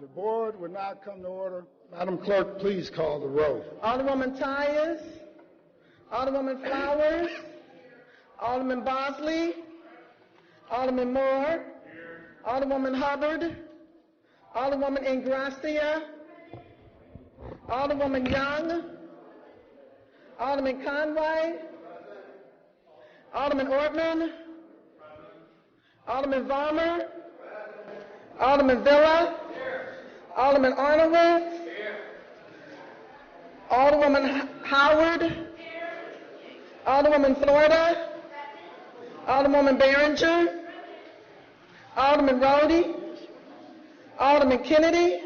The board will now come to order. Madam Clerk, please call the roll. Alderwoman Tyus, Alderwoman Flowers, Alderman Bosley, Alderman Moore, Alderwoman Hubbard, Alderwoman Ingracia, Alderwoman Young, Alderman Conway, Alderman Ortman, Alderman Vollmer, Alderman Villa, Alderman Arnowitz, Alderwoman Howard, Alderwoman Florida, Alderwoman Behringer, Alderman Rhodey, Alderman Kennedy,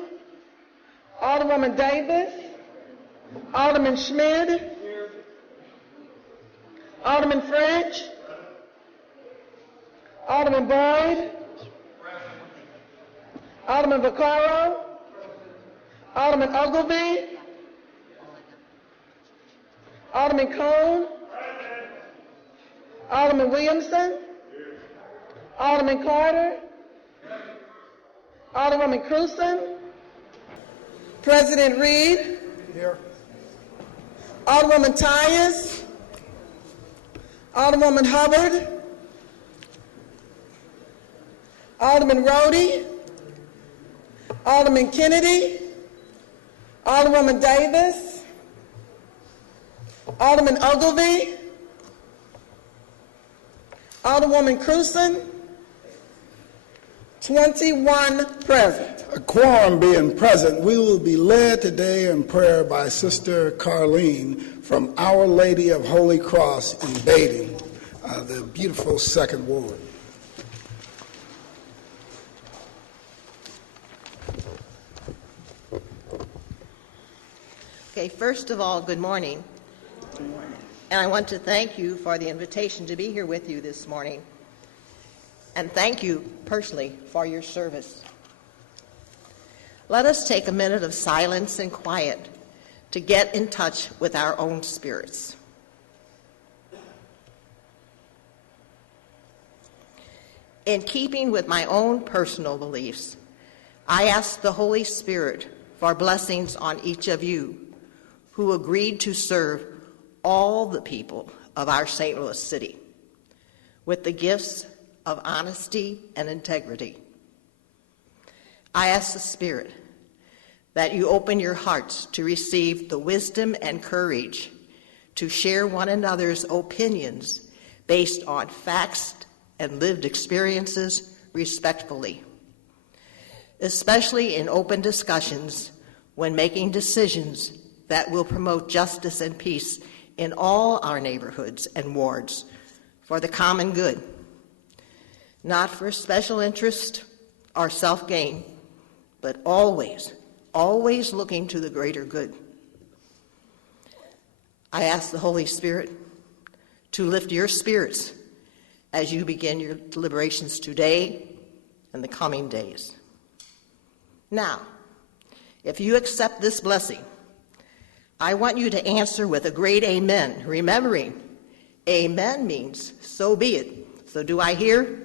Alderwoman Davis, Alderman Schmid, Alderman French, Alderman Boyd, Alderman Vaccaro, Alderman Ogilvie, Alderman Cone, Alderman Williamson, Alderman Carter, Alderwoman Cruson, President Reed, Here. Alderwoman Tyus, Alderwoman Hubbard, Alderman Rhodey, Alderman Kennedy, Alderwoman Davis, Alderman Ogilvie, Alderwoman Cruson, 21 present. A quorum being present, we will be led today in prayer by Sister Carlene from Our Lady of Holy Cross in Bading, the beautiful Second Ward. Okay, first of all, good morning. And I want to thank you for the invitation to be here with you this morning. And thank you personally for your service. Let us take a minute of silence and quiet to get in touch with our own spirits. In keeping with my own personal beliefs, I ask the Holy Spirit for blessings on each of you who agreed to serve all the people of our St. Louis City with the gifts of honesty and integrity. I ask the Spirit that you open your hearts to receive the wisdom and courage to share one another's opinions based on facts and lived experiences respectfully, especially in open discussions when making decisions that will promote justice and peace in all our neighborhoods and wards for the common good, not for special interest or self-gain, but always looking to the greater good. I ask the Holy Spirit to lift your spirits as you begin your deliberations today and the coming days. Now, if you accept this blessing, I want you to answer with a great amen, remembering amen means so be it. So do I hear?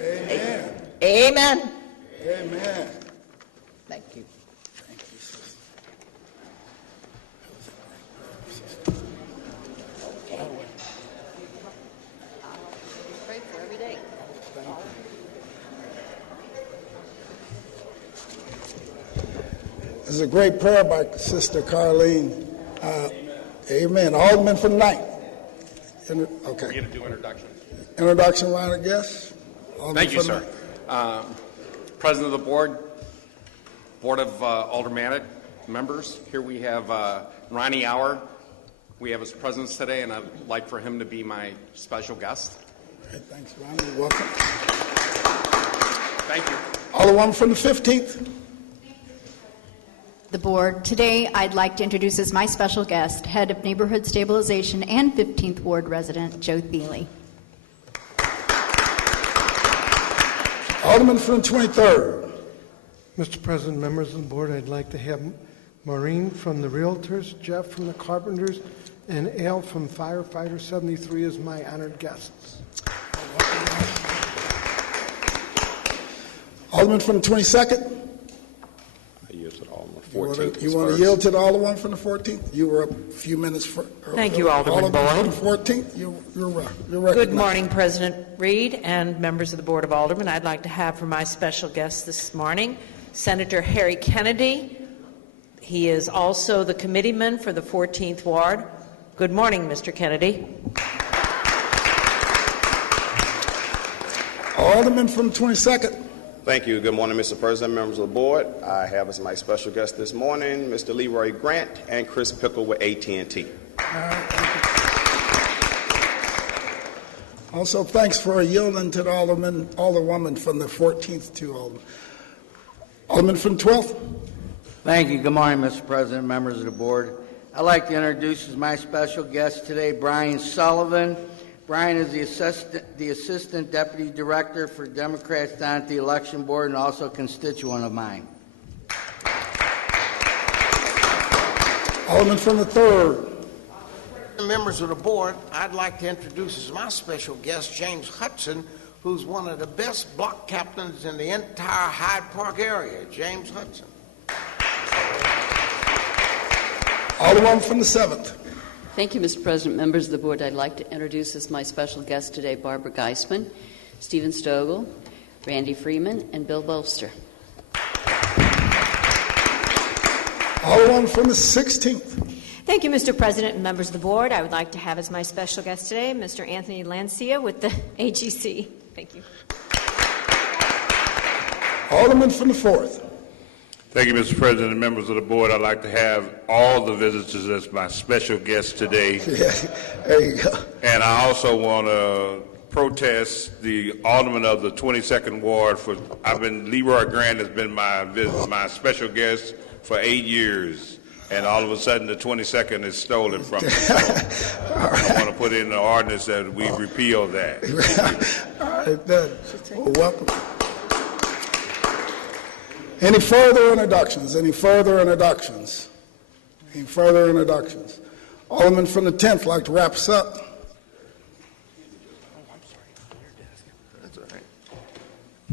Amen. Amen. Amen. Thank you. Thank you, sister. Pray for every day. This is a great prayer by Sister Carlene. Amen. Alderman from Ninth. Okay. We're going to do introductions. Introduction round, I guess. Alderman Thank you, from sir. Ninth. President of the board, Board of Aldermanic members, here we have Ronnie Auer. We have his presence today, and I'd like for him to be my special guest. All right, thanks, Ronnie. You're welcome. Thank you. Alderwoman from the 15th. The board. Today, I'd like to introduce as my special guest, Head of Neighborhood Stabilization and 15th Ward resident, Joe Thiele. Alderman from the 23rd. Mr. President, members of the board, I'd like to have Maureen from the Realtors, Jeff from the Carpenters, and Al from Firefighter 73 as my honored guests. Alderman from the 22nd. 14th. You was want to first. yield to the Alderman from the 14th? You were up a few minutes for. Thank you, Alderman From Boyd. the 14th, you're recognized. Good morning, President Reed and members of the Board of Aldermen. I'd like to have for my special guest this morning Senator Harry Kennedy. He is also the committeeman for the 14th Ward. Good morning, Mr. Kennedy. Alderman from the 22nd. Thank you. Good morning, Mr. President, members of the board. I have as my special guest this morning Mr. Leroy Grant and Chris Pickle with AT&T. Also, thanks for yielding to the Alderwoman from the 14th to Alderman. Alderman from the 12th. Thank you. Good morning, Mr. President, members of the board. I'd like to introduce as my special guest today Brian Sullivan. Brian is the Assistant Deputy Director for Democrats down at the Election Board and also a constituent of mine. Alderman from the 3rd. Members of the board, I'd like to introduce as my special guest James Hudson, who's one of the best block captains in the entire Hyde Park area. James Hudson. Alderman from the 7th. Thank you, Mr. President. Members of the board, I'd like to introduce as my special guest today Barbara Geisman, Stephen Stogel, Randy Freeman, and Bill Bolster. Alderman from the 16th. Thank you, Mr. President and members of the board. I would like to have as my special guest today Mr. Anthony Lancia with the AGC. Thank you. Alderman from the 4th. Thank you, Mr. President and members of the board. I'd like to have all the visitors as my special guests today. There you go. And I also want to protest the alderman of the 22nd Ward Leroy Grant has been my special guest for 8 years. And all of a sudden, the 22nd is stolen from me. So I want to put in the ordinance that we repeal that. All right, then. Well, welcome. Any further introductions? Alderman from the 10th, like to wrap us up.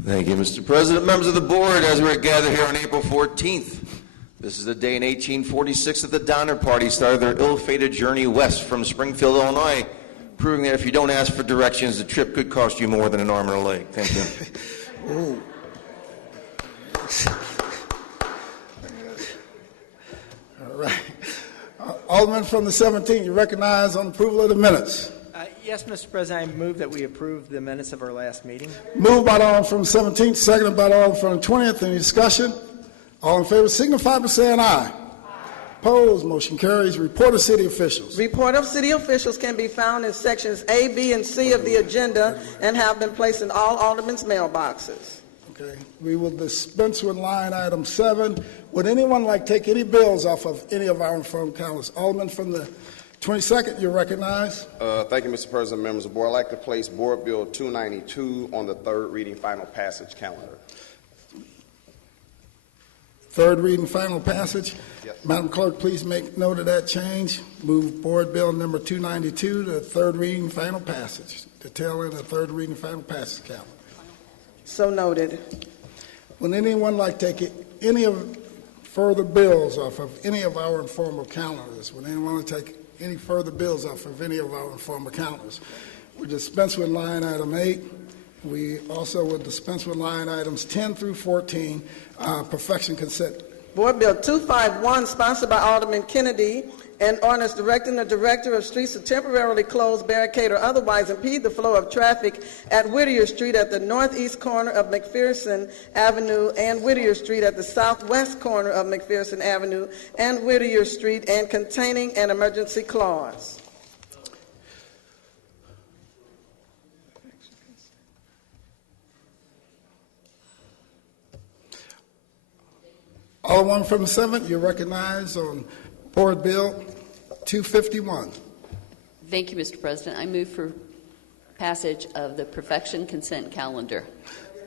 Thank you, Mr. President. Members of the board, as we're gathered here on April 14th, this is the day in 1846 that the Donner Party started their ill-fated journey west from Springfield, Illinois, proving that if you don't ask for directions, the trip could cost you more than an arm and a leg. Thank you. Ooh. All right. Alderman from the 17th, you recognize on approval of the minutes. Yes, Mr. President, I move that we approve the minutes of our last meeting. Moved by the Alderman from the 17th, seconded by the Alderman from the 20th. Any discussion? All in favor signify by saying aye. Opposed, motion carries. Report of city officials. Report of city officials can be found in sections A, B, and C of the agenda and have been placed in all aldermen's mailboxes. Okay. We will dispense with line item 7. Would anyone like to take any bills off of any of our informed calendars? Alderman from the 22nd, you recognize. Thank you, Mr. President, members of the board. I'd like to place Board Bill 292 on the third reading final passage calendar. Third reading final passage. Yes. Madam Clerk, please make note of that change. Move Board Bill number 292 to third reading final passage. The tail end of third reading final passage calendar. So noted. Would anyone like to take any of further bills off of any of our informal calendars? Would anyone want to take any further bills off of any of our informal calendars? We dispense with line item 8. We also would dispense with line items 10 through 14, perfection consent. Board Bill 251, sponsored by Alderman Kennedy, an ordinance directing the Director of Streets to temporarily close, barricade, or otherwise impede the flow of traffic at Whittier Street at the northeast corner of McPherson Avenue and Whittier Street at the southwest corner of McPherson Avenue and Whittier Street, and containing an emergency clause. Alderman from the 7th, you're recognized on Board Bill 251. Thank you, Mr. President. I move for passage of the perfection consent calendar.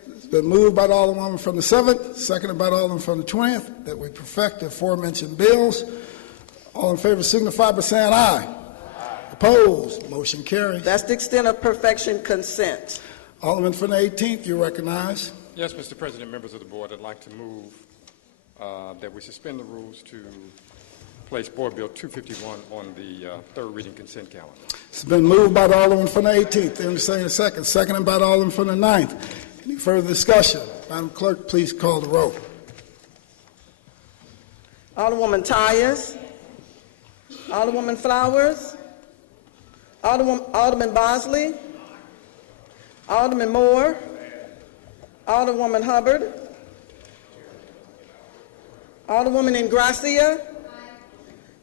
It's been moved by the Alderman from the 7th, seconded by the Alderman from the 20th, that we perfect the aforementioned bills. All in favor signify by saying aye. Opposed, motion carries. That's the extent of perfection consent. Alderman from the 18th, you recognize. Yes, Mr. President, members of the board, I'd like to move that we suspend the rules to place Board Bill 251 on the third reading consent calendar. It's been moved by the Alderman from the 18th. Entertain a second. Seconded by the Alderman from the 9th. Any further discussion? Madam Clerk, please call the roll. Alderwoman Tyus. Alderwoman Flowers. Alderman Bosley. Alderman Moore. Alderwoman Hubbard. Alderwoman Ingracia.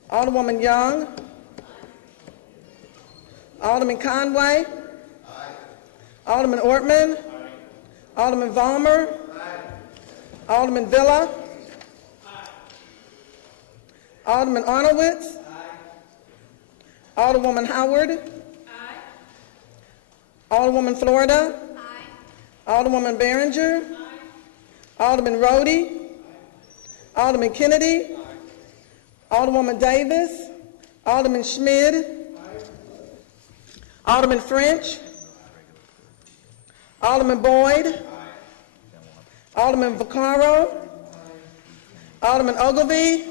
Alderwoman Young. Alderman Conway. Alderman Ortman. Alderman Vollmer. Alderman Villa. Alderman Arnowitz. Alderwoman Howard. Alderwoman Florida. Alderwoman Behringer. Alderman Rhodey. Alderman Kennedy. Alderwoman Davis. Alderman Schmid. Alderman French. Alderman Boyd. Alderman Vaccaro. Alderman Ogilvie.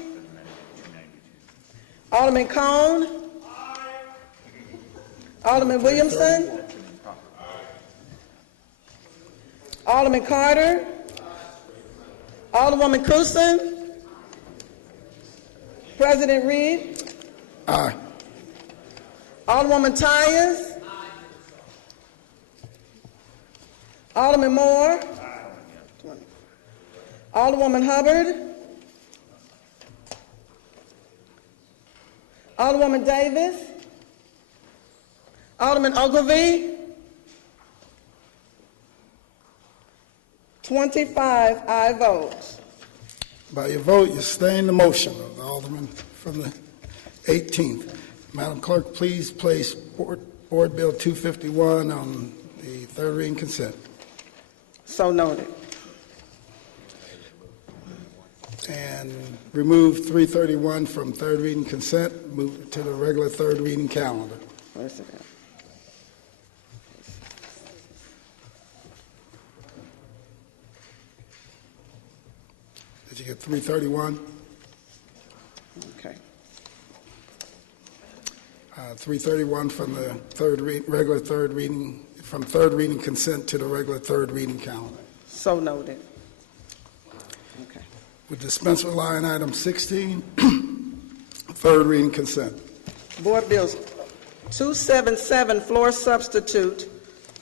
Alderman Cone. Alderman Williamson. Alderman Carter. Alderwoman Cruzen. President Reed. Aye. Alderwoman Tyus. Alderman Moore. Alderwoman Hubbard. Alderwoman Davis. Alderman Ogilvie. 25 aye votes. By your vote, you sustain the motion of the Alderman from the 18th. Madam Clerk, please place Board Bill 251 on the third reading consent. So noted. And remove 331 from third reading consent, move it to the regular third reading calendar. Where's it at? Did you get 331? Okay. 331 from the regular third reading, from third reading consent to the regular third reading calendar. So noted. Okay. We dispense with line item 16, third reading consent. Board Bills 277, floor substitute,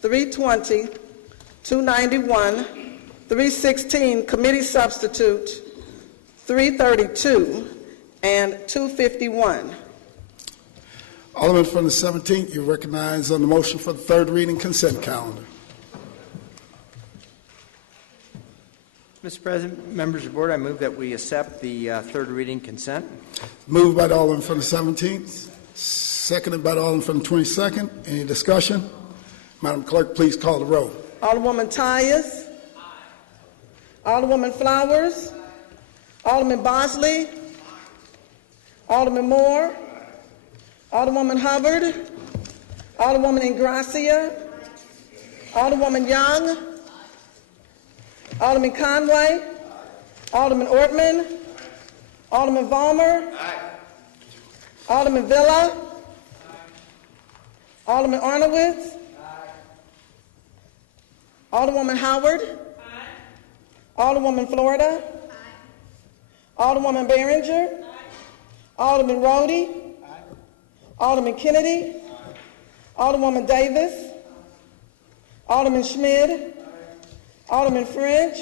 320, 291, 316, committee substitute, 332, and 251. Alderman from the 17th, you recognize on the motion for the third reading consent calendar. Mr. President, members of the board, I move that we accept the third reading consent. Moved by the Alderman from the 17th, seconded by the Alderman from the 22nd. Any discussion? Madam Clerk, please call the roll. Alderwoman Tyus. Alderwoman Flowers. Alderman Bosley. Alderman Moore. Alderwoman Hubbard. Alderwoman Ingracia. Alderwoman Young. Alderman Conway. Alderman Ortman. Alderman Vollmer. Alderman Villa. Alderman Arnowitz. Alderwoman Howard. Alderwoman Florida. Alderwoman Behringer. Alderman Rhodey. Alderman Kennedy. Alderwoman Davis. Alderman Schmid. Alderman French.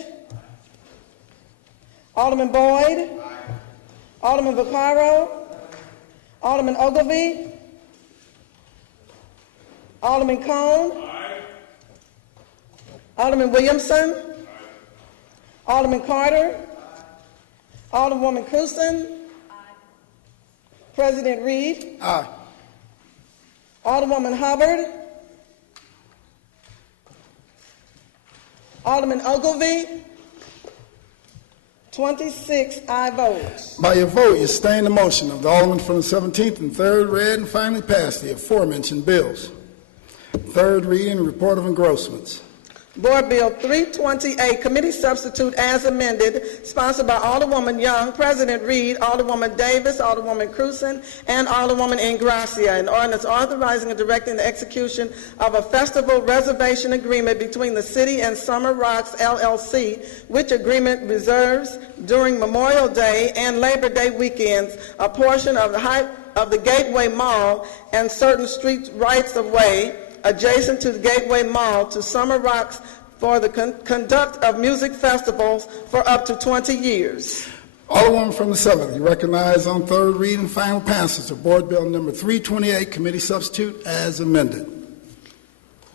Alderman Boyd. Alderman Vaccaro. Alderman Ogilvie. Alderman Cone. Alderman Williamson. Alderman Carter. Alderwoman Cruzen. President Reed. Aye. Alderwoman Hubbard. Alderman Ogilvie. 26 aye votes. By your vote, you sustain the motion of the Alderman from the 17th and third read and finally passed the aforementioned bills. Third reading, report of engrossments. Board Bill 328, Committee Substitute as amended, sponsored by Alderwoman Young, President Reed, Alderwoman Davis, Alderwoman Cruzen, and Alderwoman Ingracia. An ordinance authorizing and directing the execution of a festival reservation agreement between the City and Summer Rocks, LLC, which agreement reserves during Memorial Day and Labor Day weekends a portion of the Gateway Mall and certain street rights-of-way adjacent to the Gateway Mall to Summer Rocks for the conduct of music festivals for up to 20 years. Alderwoman from the 7th, you recognize on third reading and final passage of Board Bill number 328, Committee Substitute as amended.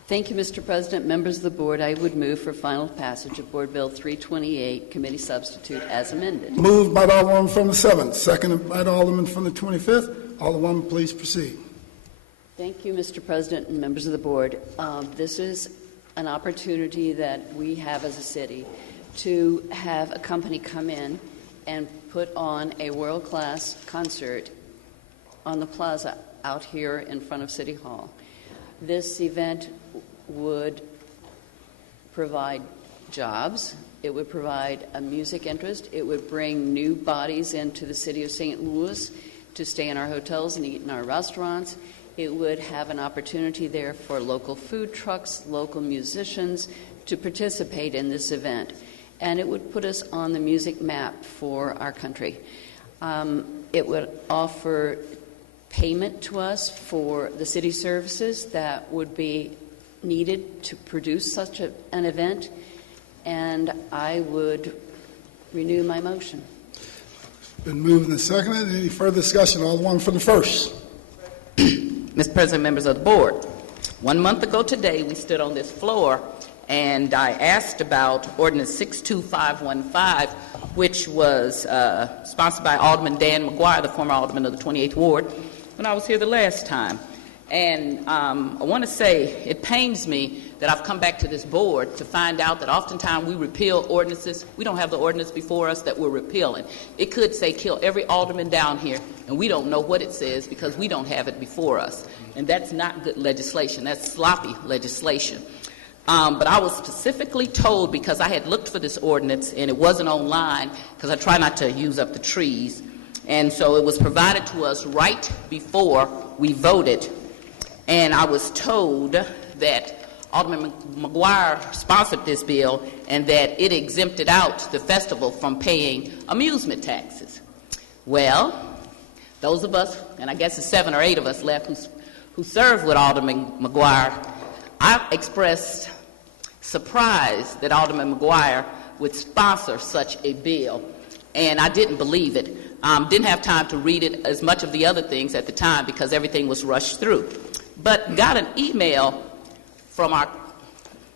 Thank you, Mr. President. Members of the Board, I would move for final passage of Board Bill 328, Committee Substitute as amended. Moved by the Alderwoman from the 7th, seconded by the Alderman from the 25th. Alderwoman, please proceed. Thank you, Mr. President and members of the Board. This is an opportunity that we have as a city to have a company come in and put on a world-class concert on the plaza out here in front of City Hall. This event would provide jobs. It would provide a music interest. It would bring new bodies into the city of St. Louis to stay in our hotels and eat in our restaurants. It would have an opportunity there for local food trucks, local musicians to participate in this event. And it would put us on the music map for our country. It would offer payment to us for the city services that would be needed to produce such an event. And I would renew my motion. Been moved and seconded. Any further discussion? Alderwoman from the 1st. Mr. President, members of the Board, 1 month ago today, we stood on this floor and I asked about Ordinance 62515, which was sponsored by Alderman Dan McGuire, the former Alderman of the 28th Ward, when I was here the last time. And I want to say it pains me that I've come back to this board to find out that oftentimes we repeal ordinances. We don't have the ordinance before us that we're repealing. It could say kill every alderman down here, and we don't know what it says because we don't have it before us. And that's not good legislation. That's sloppy legislation. But I was specifically told, because I had looked for this ordinance and it wasn't online, because I try not to use up the trees, and so it was provided to us right before we voted. And I was told that Alderman McGuire sponsored this bill and that it exempted out the festival from paying amusement taxes. Well, those of us, and I guess there's 7 or 8 of us left who served with Alderman McGuire, I expressed surprise that Alderman McGuire would sponsor such a bill, and I didn't believe it. Didn't have time to read it as much of the other things at the time because everything was rushed through. But got an email from our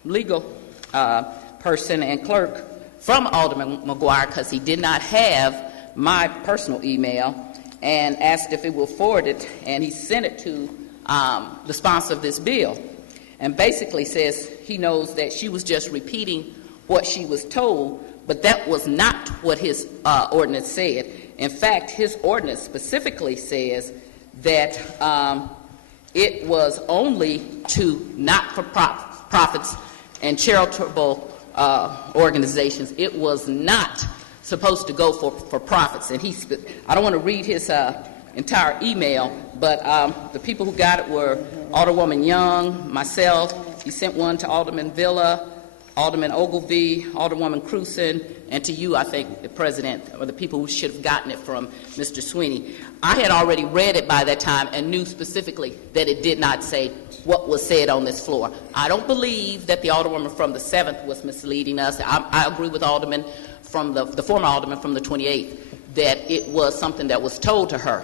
legal person and clerk from Alderman McGuire, because he did not have my personal email, and asked if it will forward it, and he sent it to the sponsor of this bill, and basically says he knows that she was just repeating what she was told, but that was not what his ordinance said. In fact, his ordinance specifically says that it was only to not-for-profits and charitable organizations. It was not supposed to go for profits. And I don't want to read his entire email, but the people who got it were Alderwoman Young, myself. He sent one to Alderman Villa, Alderman Ogilvie, Alderwoman Cruzen, and to you, I think, the President, or the people who should have gotten it from Mr. Sweeney. I had already read it by that time and knew specifically that it did not say what was said on this floor. I don't believe that the Alderwoman from the 7th was misleading us. I agree with Alderman from the former Alderman from the 28th that it was something that was told to her.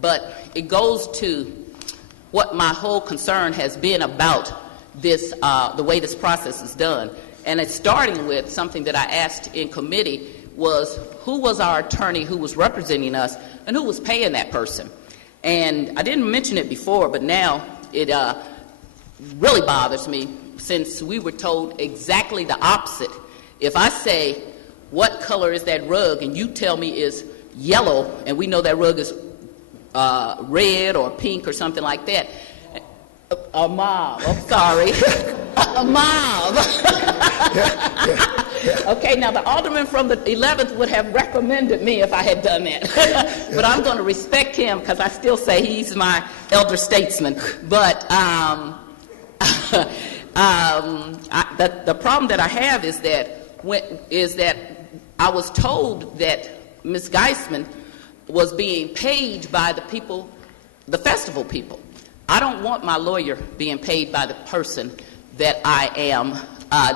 But it goes to what my whole concern has been about this, the way this process is done. And it's starting with something that I asked in committee was who was our attorney who was representing us and who was paying that person. And I didn't mention it before, but now it really bothers me since we were told exactly the opposite. If I say, what color is that rug, and you tell me is yellow, and we know that rug is red or pink or something like that, A mob, I'm sorry. A mob. Okay, now the alderman from the 11th would have recommended me if I had done that. But I'm going to respect him because I still say he's my elder statesman. But the problem that I have is that I was told that Ms. Geisman was being paid by the people, the festival people. I don't want my lawyer being paid by the person that I am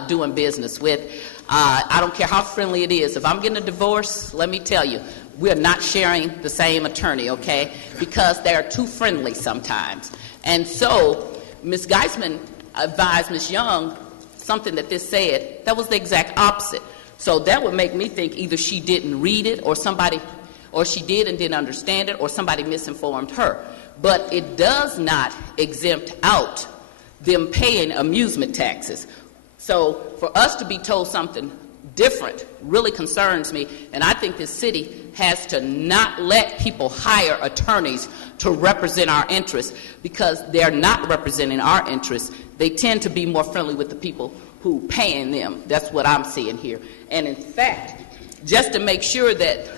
doing business with. I don't care how friendly it is. If I'm getting a divorce, let me tell you, we're not sharing the same attorney, okay? Because they're too friendly sometimes. And so Ms. Geisman advised Ms. Young something that this said that was the exact opposite. So that would make me think either she didn't read it or she did and didn't understand it, or somebody misinformed her. But it does not exempt out them paying amusement taxes. So for us to be told something different really concerns me, and I think this city has to not let people hire attorneys to represent our interests, because they're not representing our interests. They tend to be more friendly with the people who paying them. That's what I'm seeing here. And in fact, just to make sure that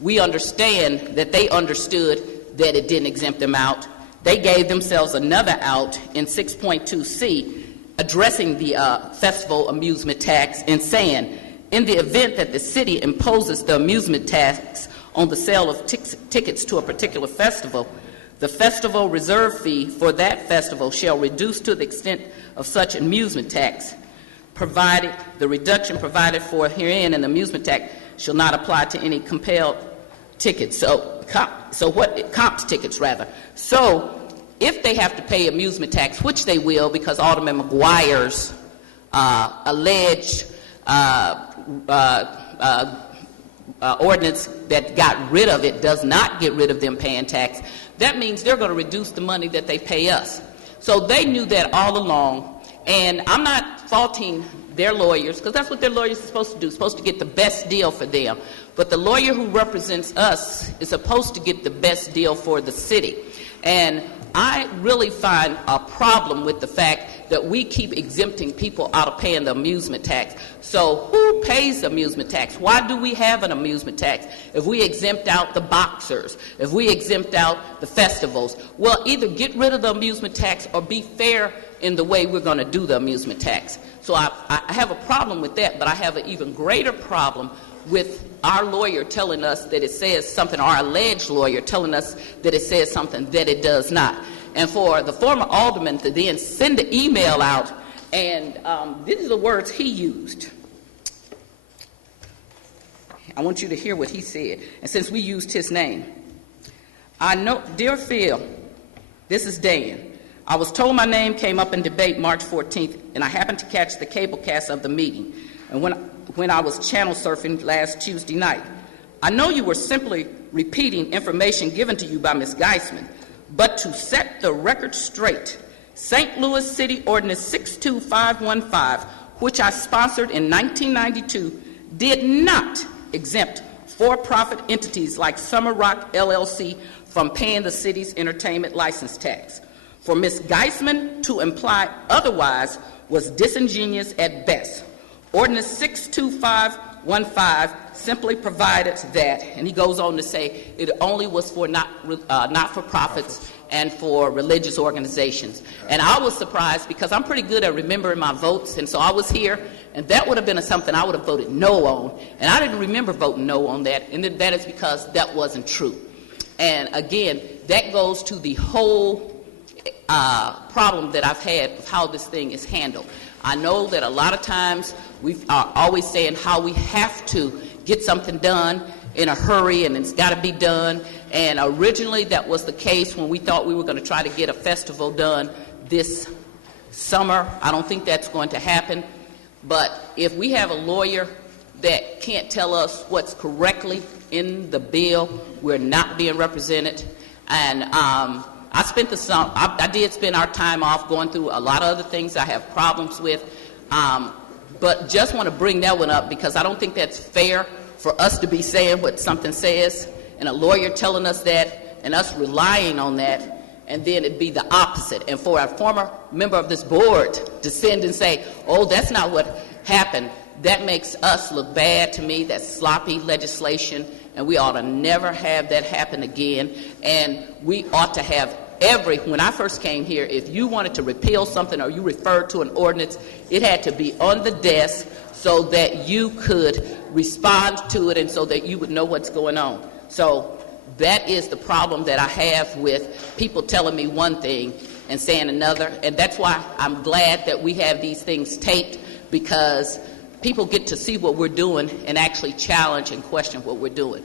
we understand that they understood that it didn't exempt them out, they gave themselves another out in 6.2C, addressing the festival amusement tax and saying, in the event that the city imposes the amusement tax on the sale of tickets to a particular festival, the festival reserve fee for that festival shall reduce to the extent of such amusement tax, provided the reduction provided for herein in the amusement tax shall not apply to any compelled tickets. Comped tickets rather. So if they have to pay amusement tax, which they will, because Alderman McGuire's alleged ordinance that got rid of it does not get rid of them paying tax, that means they're going to reduce the money that they pay us. So they knew that all along, and I'm not faulting their lawyers, because that's what their lawyers are supposed to do, supposed to get the best deal for them. But the lawyer who represents us is supposed to get the best deal for the city. And I really find a problem with the fact that we keep exempting people out of paying the amusement tax. So who pays the amusement tax? Why do we have an amusement tax? If we exempt out the boxers, if we exempt out the festivals, well, either get rid of the amusement tax or be fair in the way we're going to do the amusement tax. So I have a problem with that, but I have an even greater problem with our lawyer telling us that it says something, our alleged lawyer telling us that it says something that it does not. And for the former alderman to then send the email out, and these are the words he used. I want you to hear what he said. And since we used his name, I know, dear Phil, this is Dan. I was told my name came up in debate March 14th, and I happened to catch the cable cast of the meeting. And when I was channel surfing last Tuesday night, I know you were simply repeating information given to you by Ms. Geisman, but to set the record straight, St. Louis City Ordinance 62515, which I sponsored in 1992, did not exempt for-profit entities like Summer Rock LLC from paying the city's entertainment license tax. For Ms. Geisman to imply otherwise was disingenuous at best. Ordinance 62515 simply provided that, and he goes on to say it only was for not-for-profits and for religious organizations. And I was surprised because I'm pretty good at remembering my votes, and so I was here, and that would have been something I would have voted no on, and I didn't remember voting no on that, and that is because that wasn't true. And again, that goes to the whole problem that I've had with how this thing is handled. I know that a lot of times we are always saying how we have to get something done in a hurry and it's got to be done. And originally that was the case when we thought we were going to try to get a festival done this summer. I don't think that's going to happen. But if we have a lawyer that can't tell us what's correctly in the bill, we're not being represented. And I did spend our time off going through a lot of other things I have problems with, but just want to bring that one up because I don't think that's fair for us to be saying what something says and a lawyer telling us that and us relying on that. and then it'd be the opposite. And for a former member of this board to send and say, oh, that's not what happened, that makes us look bad to me. That's sloppy legislation, and we ought to never have that happen again. And we ought to have when I first came here, if you wanted to repeal something or you referred to an ordinance, it had to be on the desk so that you could respond to it and so that you would know what's going on. So that is the problem that I have with people telling me one thing and saying another. And that's why I'm glad that we have these things taped, because people get to see what we're doing and actually challenge and question what we're doing.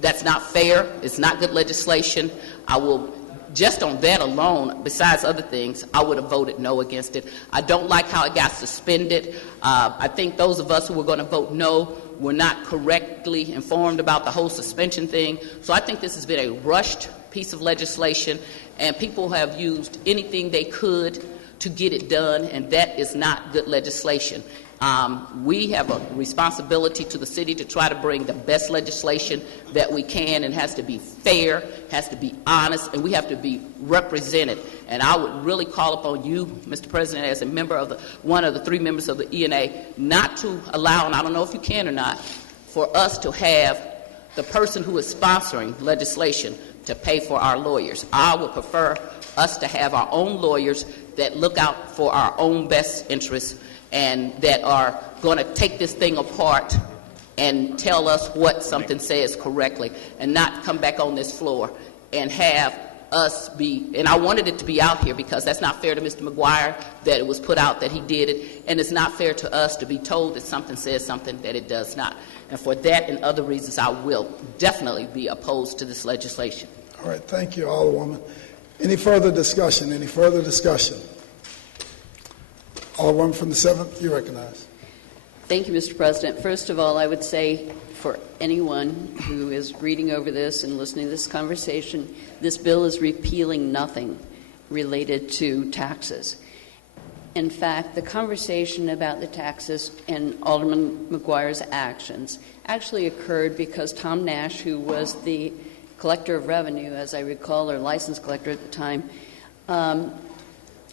That's not fair. It's not good legislation. I will, just on that alone, besides other things, I would have voted no against it. I don't like how it got suspended. I think those of us who were going to vote no were not correctly informed about the whole suspension thing. So I think this has been a rushed piece of legislation, and people have used anything they could to get it done, and that is not good legislation. We have a responsibility to the city to try to bring the best legislation that we can, and has to be fair, has to be honest, and we have to be represented. And I would really call upon you, Mr. President, as a member of one of the three members of the ENA, not to allow, and I don't know if you can or not, for us to have the person who is sponsoring legislation to pay for our lawyers. I would prefer us to have our own lawyers that look out for our own best interests and that are going to take this thing apart and tell us what something says correctly, and not come back on this floor and have us be, and I wanted it to be out here because that's not fair to Mr. McGuire that it was put out that he did it, and it's not fair to us to be told that something says something that it does not. And for that and other reasons, I will definitely be opposed to this legislation. All right, thank you, Alderwoman. Any further discussion? Any further discussion? Alderwoman from the 7th, you recognize. Thank you, Mr. President. First of all, I would say for anyone who is reading over this and listening to this conversation, this bill is repealing nothing related to taxes. In fact, the conversation about the taxes and Alderman McGuire's actions actually occurred because Tom Nash, who was the collector of revenue, as I recall, or license collector at the time,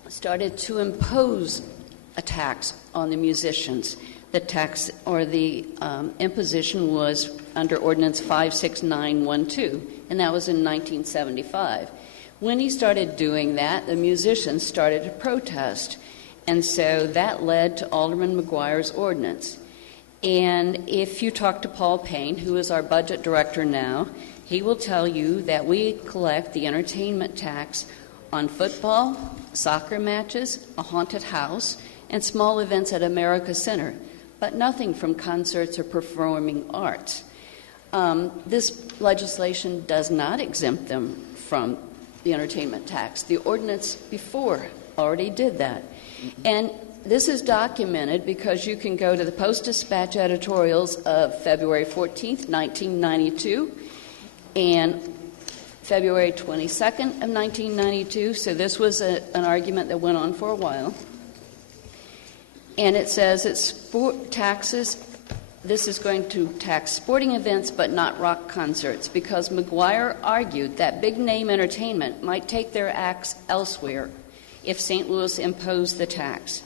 started to impose a tax on the musicians. The tax or the imposition was under Ordinance 56912, and that was in 1975. When he started doing that, the musicians started to protest, and so that led to Alderman McGuire's ordinance. And if you talk to Paul Payne, who is our budget director now, he will tell you that we collect the entertainment tax on football, soccer matches, a haunted house, and small events at America Center, but nothing from concerts or performing arts. This legislation does not exempt them from the entertainment tax. The ordinance before already did that. And this is documented because you can go to the Post-Dispatch editorials of February 14th, 1992, and February 22nd of 1992. So this was an argument that went on for a while. And it says it's taxes. This is going to tax sporting events but not rock concerts, because McGuire argued that big-name entertainment might take their acts elsewhere if St. Louis imposed the tax.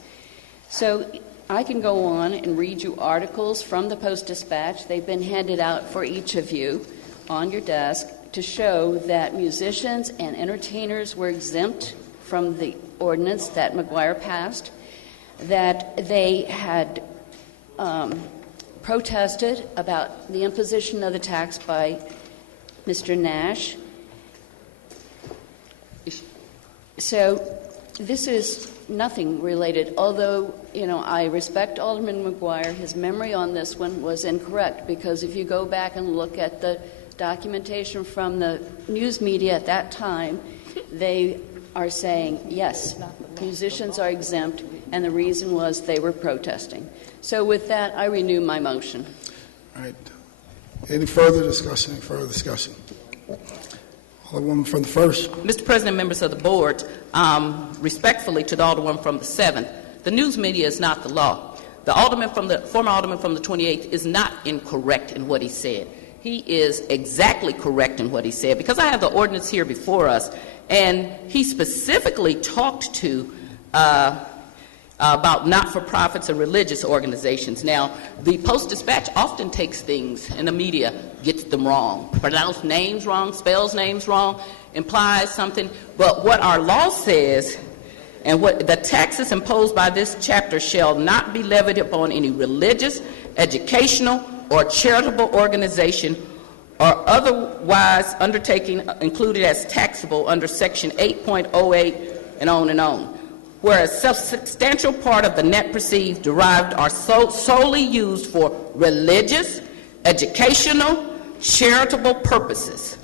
So I can go on and read you articles from the Post-Dispatch. They've been handed out for each of you on your desk to show that musicians and entertainers were exempt from the ordinance that McGuire passed, that they had protested about the imposition of the tax by Mr. Nash. So this is nothing related, although, I respect Alderman McGuire. His memory on this one was incorrect, because if you go back and look at the documentation from the news media at that time, they are saying, yes, musicians are exempt, and the reason was they were protesting. So with that, I renew my motion. All right. Any further discussion? Any further discussion? Alderwoman from the 1st. Mr. President, members of the board, respectfully to the Alderwoman from the 7th, the news media is not the law. The former Alderman from the 28th is not incorrect in what he said. He is exactly correct in what he said, because I have the ordinance here before us, And he specifically talked to about not-for-profits and religious organizations. Now, the Post-Dispatch often takes things, and the media gets them wrong, pronounce names wrong, spells names wrong, implies something. But what our law says, and what the taxes imposed by this chapter shall not be levied upon any religious, educational, or charitable organization or otherwise undertaking included as taxable under Section 8.08 and on and on. Whereas a substantial part of the net received derived are solely used for religious, educational, charitable purposes.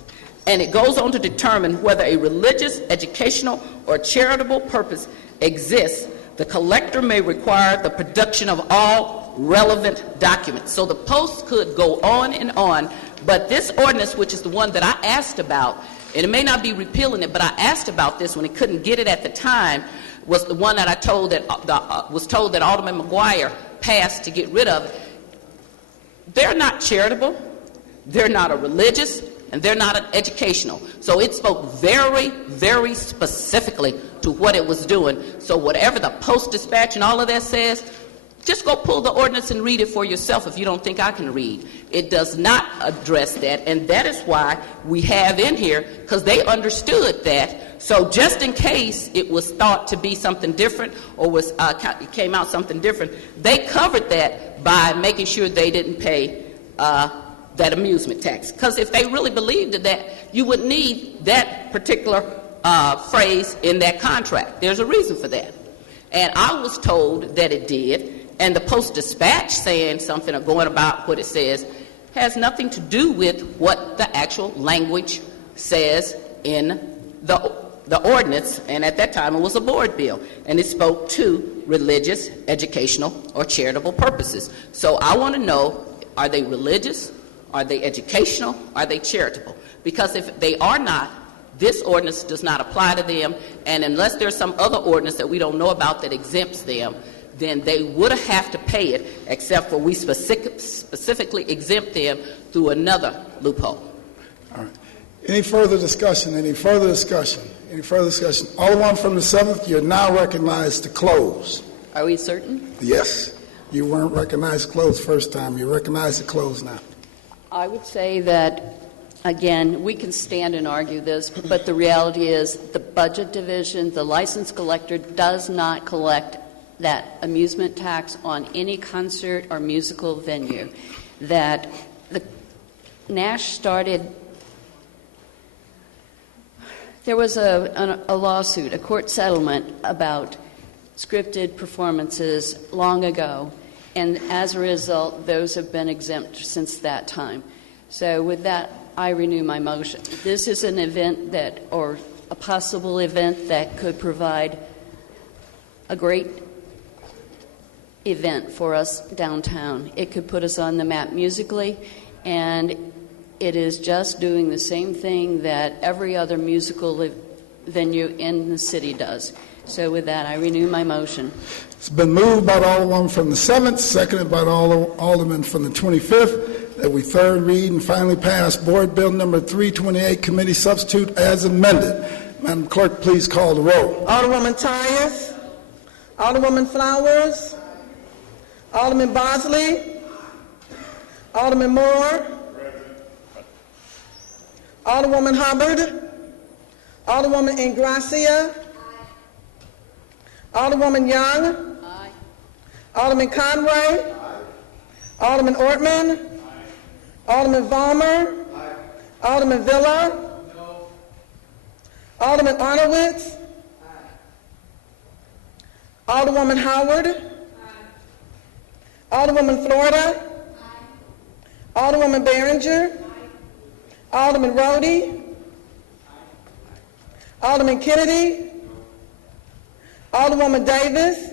And it goes on to determine whether a religious, educational, or charitable purpose exists. The collector may require the production of all relevant documents. So the Post could go on, but this ordinance, which is the one that I asked about, and it may not be repealing it, but I asked about this when he couldn't get it at the time, was the one that I told that was told that Alderman McGuire passed to get rid of it. They're not charitable, they're not a religious, and they're not an educational. So it spoke very, very specifically to what it was doing. So whatever the Post-Dispatch and all of that says, just go pull the ordinance and read it for yourself if you don't think I can read. It does not address that, and that is why we have in here, because they understood that. So just in case it was thought to be something different or it came out something different, they covered that by making sure they didn't pay that amusement tax. Because if they really believed in that, you would need that particular phrase in that contract. There's a reason for that. And I was told that it did, and the Post-Dispatch saying something or going about what it says has nothing to do with what the actual language says in the ordinance, and at that time it was a board bill, and it spoke to religious, educational, or charitable purposes. So I want to know, are they religious, are they educational, are they charitable? Because if they are not, this ordinance does not apply to them, and unless there's some other ordinance that we don't know about that exempts them, then they would have to pay it, except for we specifically exempt them through another loophole. All right. Any further discussion? Any further discussion? Any further discussion? Alderman from the 7th, you're now recognized to close. Are we certain? Yes. You weren't recognized to close first time. You're recognized to close now. I would say that, again, we can stand and argue this, but the reality is the budget division, the license collector, does not collect that amusement tax on any concert or musical venue. That the Nash started, there was a lawsuit, a court settlement about scripted performances long ago, and as a result, those have been exempt since that time. So with that, I renew my motion. This is an event that, or a possible event that could provide a great event for us downtown. It could put us on the map musically, and it is just doing the same thing that every other musical venue in the city does. So with that, I renew my motion. It's been moved by the Alderman from the 7th, seconded by the Alderman from the 25th, that we third read and finally pass Board Bill number 328, Committee Substitute, as amended. Madam Clerk, please call the roll. Alderwoman Tyus, Alderwoman Flowers, Alderman Bosley, Alderman Moore, Alderwoman Hubbard, Alderwoman Ingracia, Alderwoman Young, Alderman Conway, Alderman Ortman, Alderman Vollmer, Alderman Villa, Alderman Arnowitz, Alderwoman Howard, Alderwoman Florida, Alderwoman Behringer, Alderman Rhodey, Alderman Kennedy, Alderwoman Davis,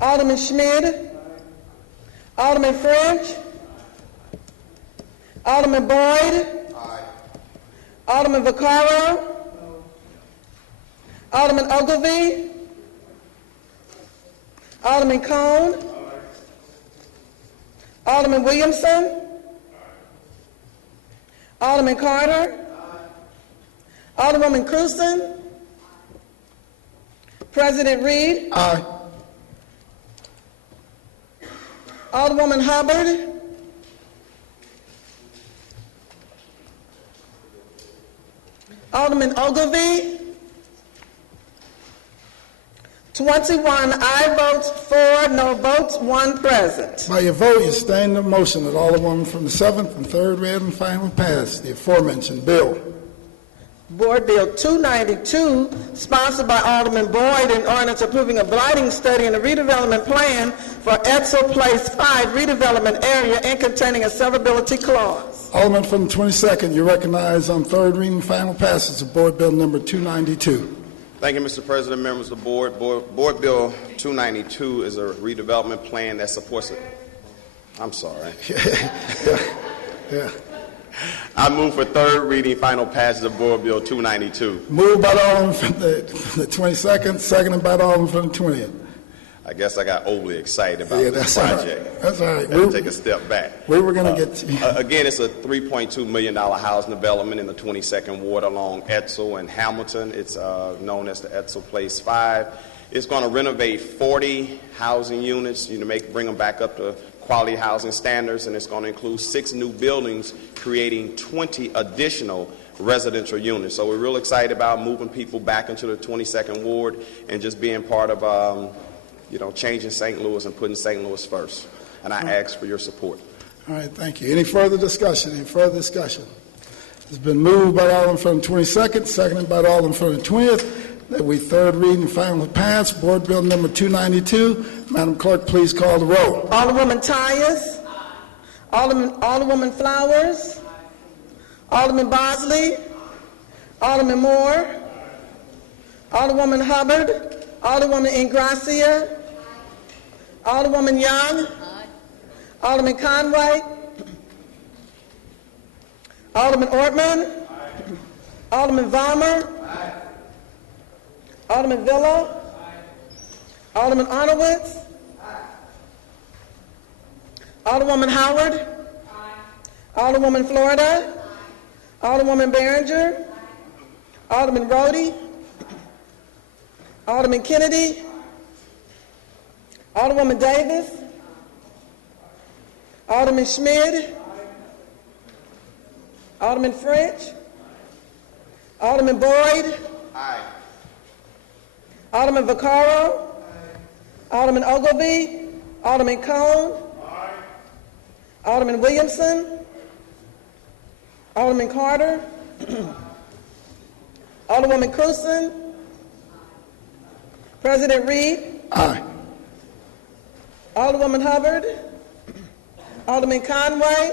Alderman Schmid, Alderman French, Alderman Boyd, Alderman Vaccaro, Alderman Ogilvie, Alderman Cone, Alderman Williamson, Alderman Carter, Alderwoman Cruzen. President Reed. Aye. Alderwoman Hubbard. Alderman Ogilvy. 21 aye votes, 4 no votes, 1 present. By your vote, you sustain the motion that Alderwoman from the 7th and 3rd read and final pass the aforementioned bill. Board Bill 292, sponsored by Alderman Boyd, an ordinance approving a blighting study and a redevelopment plan for Edsel Place 5 redevelopment area and containing a severability clause. Alderman from the 22nd, you recognize on 3rd reading and final passage of Board Bill number 292. Thank you, Mr. President, members of the board. Board Bill 292 is a redevelopment plan that supports it. I'm sorry. Yeah. I move for 3rd reading, final passage of Board Bill 292. Moved by the Alderman from the 22nd, seconded by the Alderman from the 20th. I guess I got overly excited about this that's project. All right. That's all right. Better take a step back. We were going to get to again, it's a $3.2 million housing development in the 22nd Ward along Edsel and Hamilton. It's known as the Edsel Place 5. It's going to renovate 40 housing units, bring them back up to quality housing standards, and it's going to include 6 new buildings, creating 20 additional residential units. So we're real excited about moving people back into the 22nd Ward and just being part of changing St. Louis and putting St. Louis first. And I ask for your support. All right, thank you. Any further discussion? It's been moved by the Alderman from the 22nd, seconded by the Alderman from the 20th, that we 3rd reading and final pass Board Bill number 292. Madam Clerk, please call the roll. Alderwoman Tyus. Alderwoman Flowers. Alderman Bosley. Alderman Moore. Alderwoman Hubbard. Alderwoman Ingracia. Alderwoman Young. Alderman Conway. Alderman Ortman. Alderman Valmer. Alderman Villa. Alderman Arnowitz. Alderwoman Howard. Alderwoman Florida. Alderwoman Behringer. Alderman Rhodey. Alderman Kennedy. Alderwoman Davis. Alderman Schmid. Alderman French. Alderman Boyd. Alderman Vaccaro. Alderman Ogilvy. Alderman Cone. Alderman Williamson. Alderman Carter. Alderwoman Cruzen. President Reed. Aye. Alderwoman Hubbard. Alderman Conway.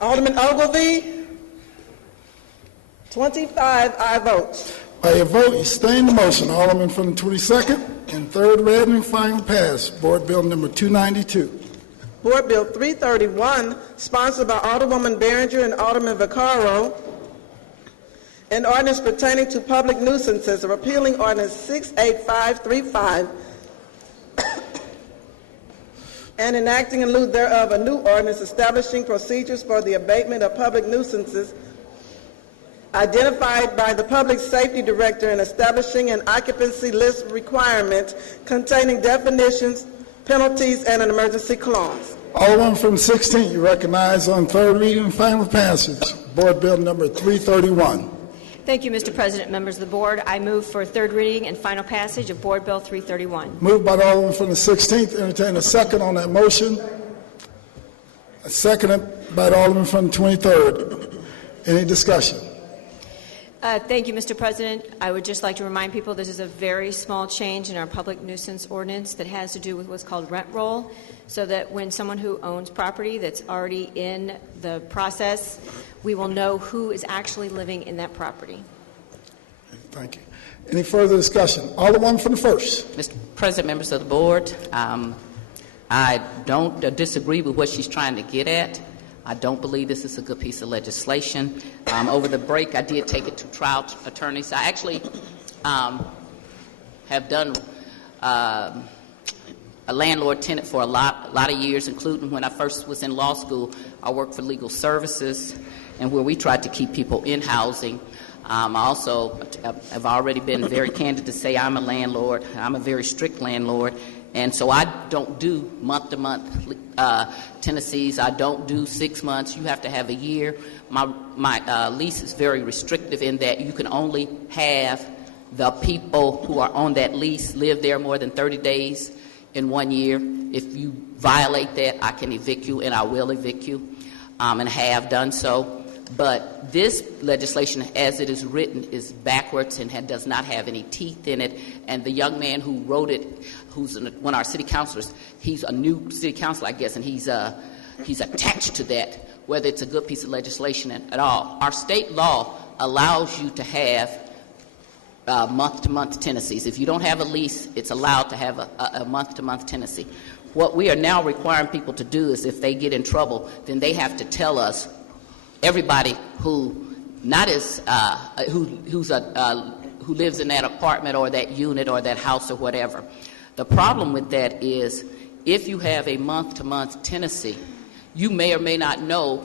Alderman Ogilvy. 25 aye votes. By your vote, you sustain the motion. Alderman from the 22nd and 3rd reading and final pass Board Bill number 292. Board Bill 331, sponsored by Alderwoman Behringer and Alderman Vaccaro, an ordinance pertaining to public nuisances, repealing ordinance 68535, and enacting in lieu thereof a new ordinance establishing procedures for the abatement of public nuisances identified by the Public Safety Director and establishing an occupancy list requirement containing definitions, penalties, and an emergency clause. Alderman from the 16th, you recognize on 3rd reading and final passage Board Bill number 331. Thank you, Mr. President, members of the board. I move for 3rd reading and final passage of Board Bill 331. Moved by the Alderman from the 16th. Entertain a second on that motion. Seconded by the Alderman from the 23rd. Any discussion? Thank you, Mr. President. I would just like to remind people this is a very small change in our public nuisance ordinance that has to do with what's called rent roll, so that when someone who owns property that's already in the process, we will know who is actually living in that property. Thank you. Any further discussion? Alderman from the 1st. Mr. President, members of the board, I don't disagree with what she's trying to get at. I don't believe this is a good piece of legislation. Over the break, I did take it to trial attorneys. I actually have done a landlord-tenant for a lot of years, including when I first was in law school. I worked for legal services, and where we tried to keep people in housing. I also have already been very candid to say I'm a landlord. I'm a very strict landlord, and so I don't do month-to-month tenancies. I don't do 6 months. You have to have a year. My lease is very restrictive in that you can only have the people who are on that lease live there more than 30 days in 1 year. If you violate that, I can evict you, and I will evict you, and have done so. But this legislation, as it is written, is backwards and does not have any teeth in it. And the young man who wrote it, who's one of our city councilors, he's a new city councilor, I guess, and he's attached to that, whether it's a good piece of legislation at all. Our state law allows you to have month-to-month tenancies. If you don't have a lease, it's allowed to have a month-to-month tenancy. What we are now requiring people to do is if they get in trouble, then they have to tell us everybody who lives in that apartment or that unit or that house or whatever. The problem with that is if you have a month-to-month tenancy, you may or may not know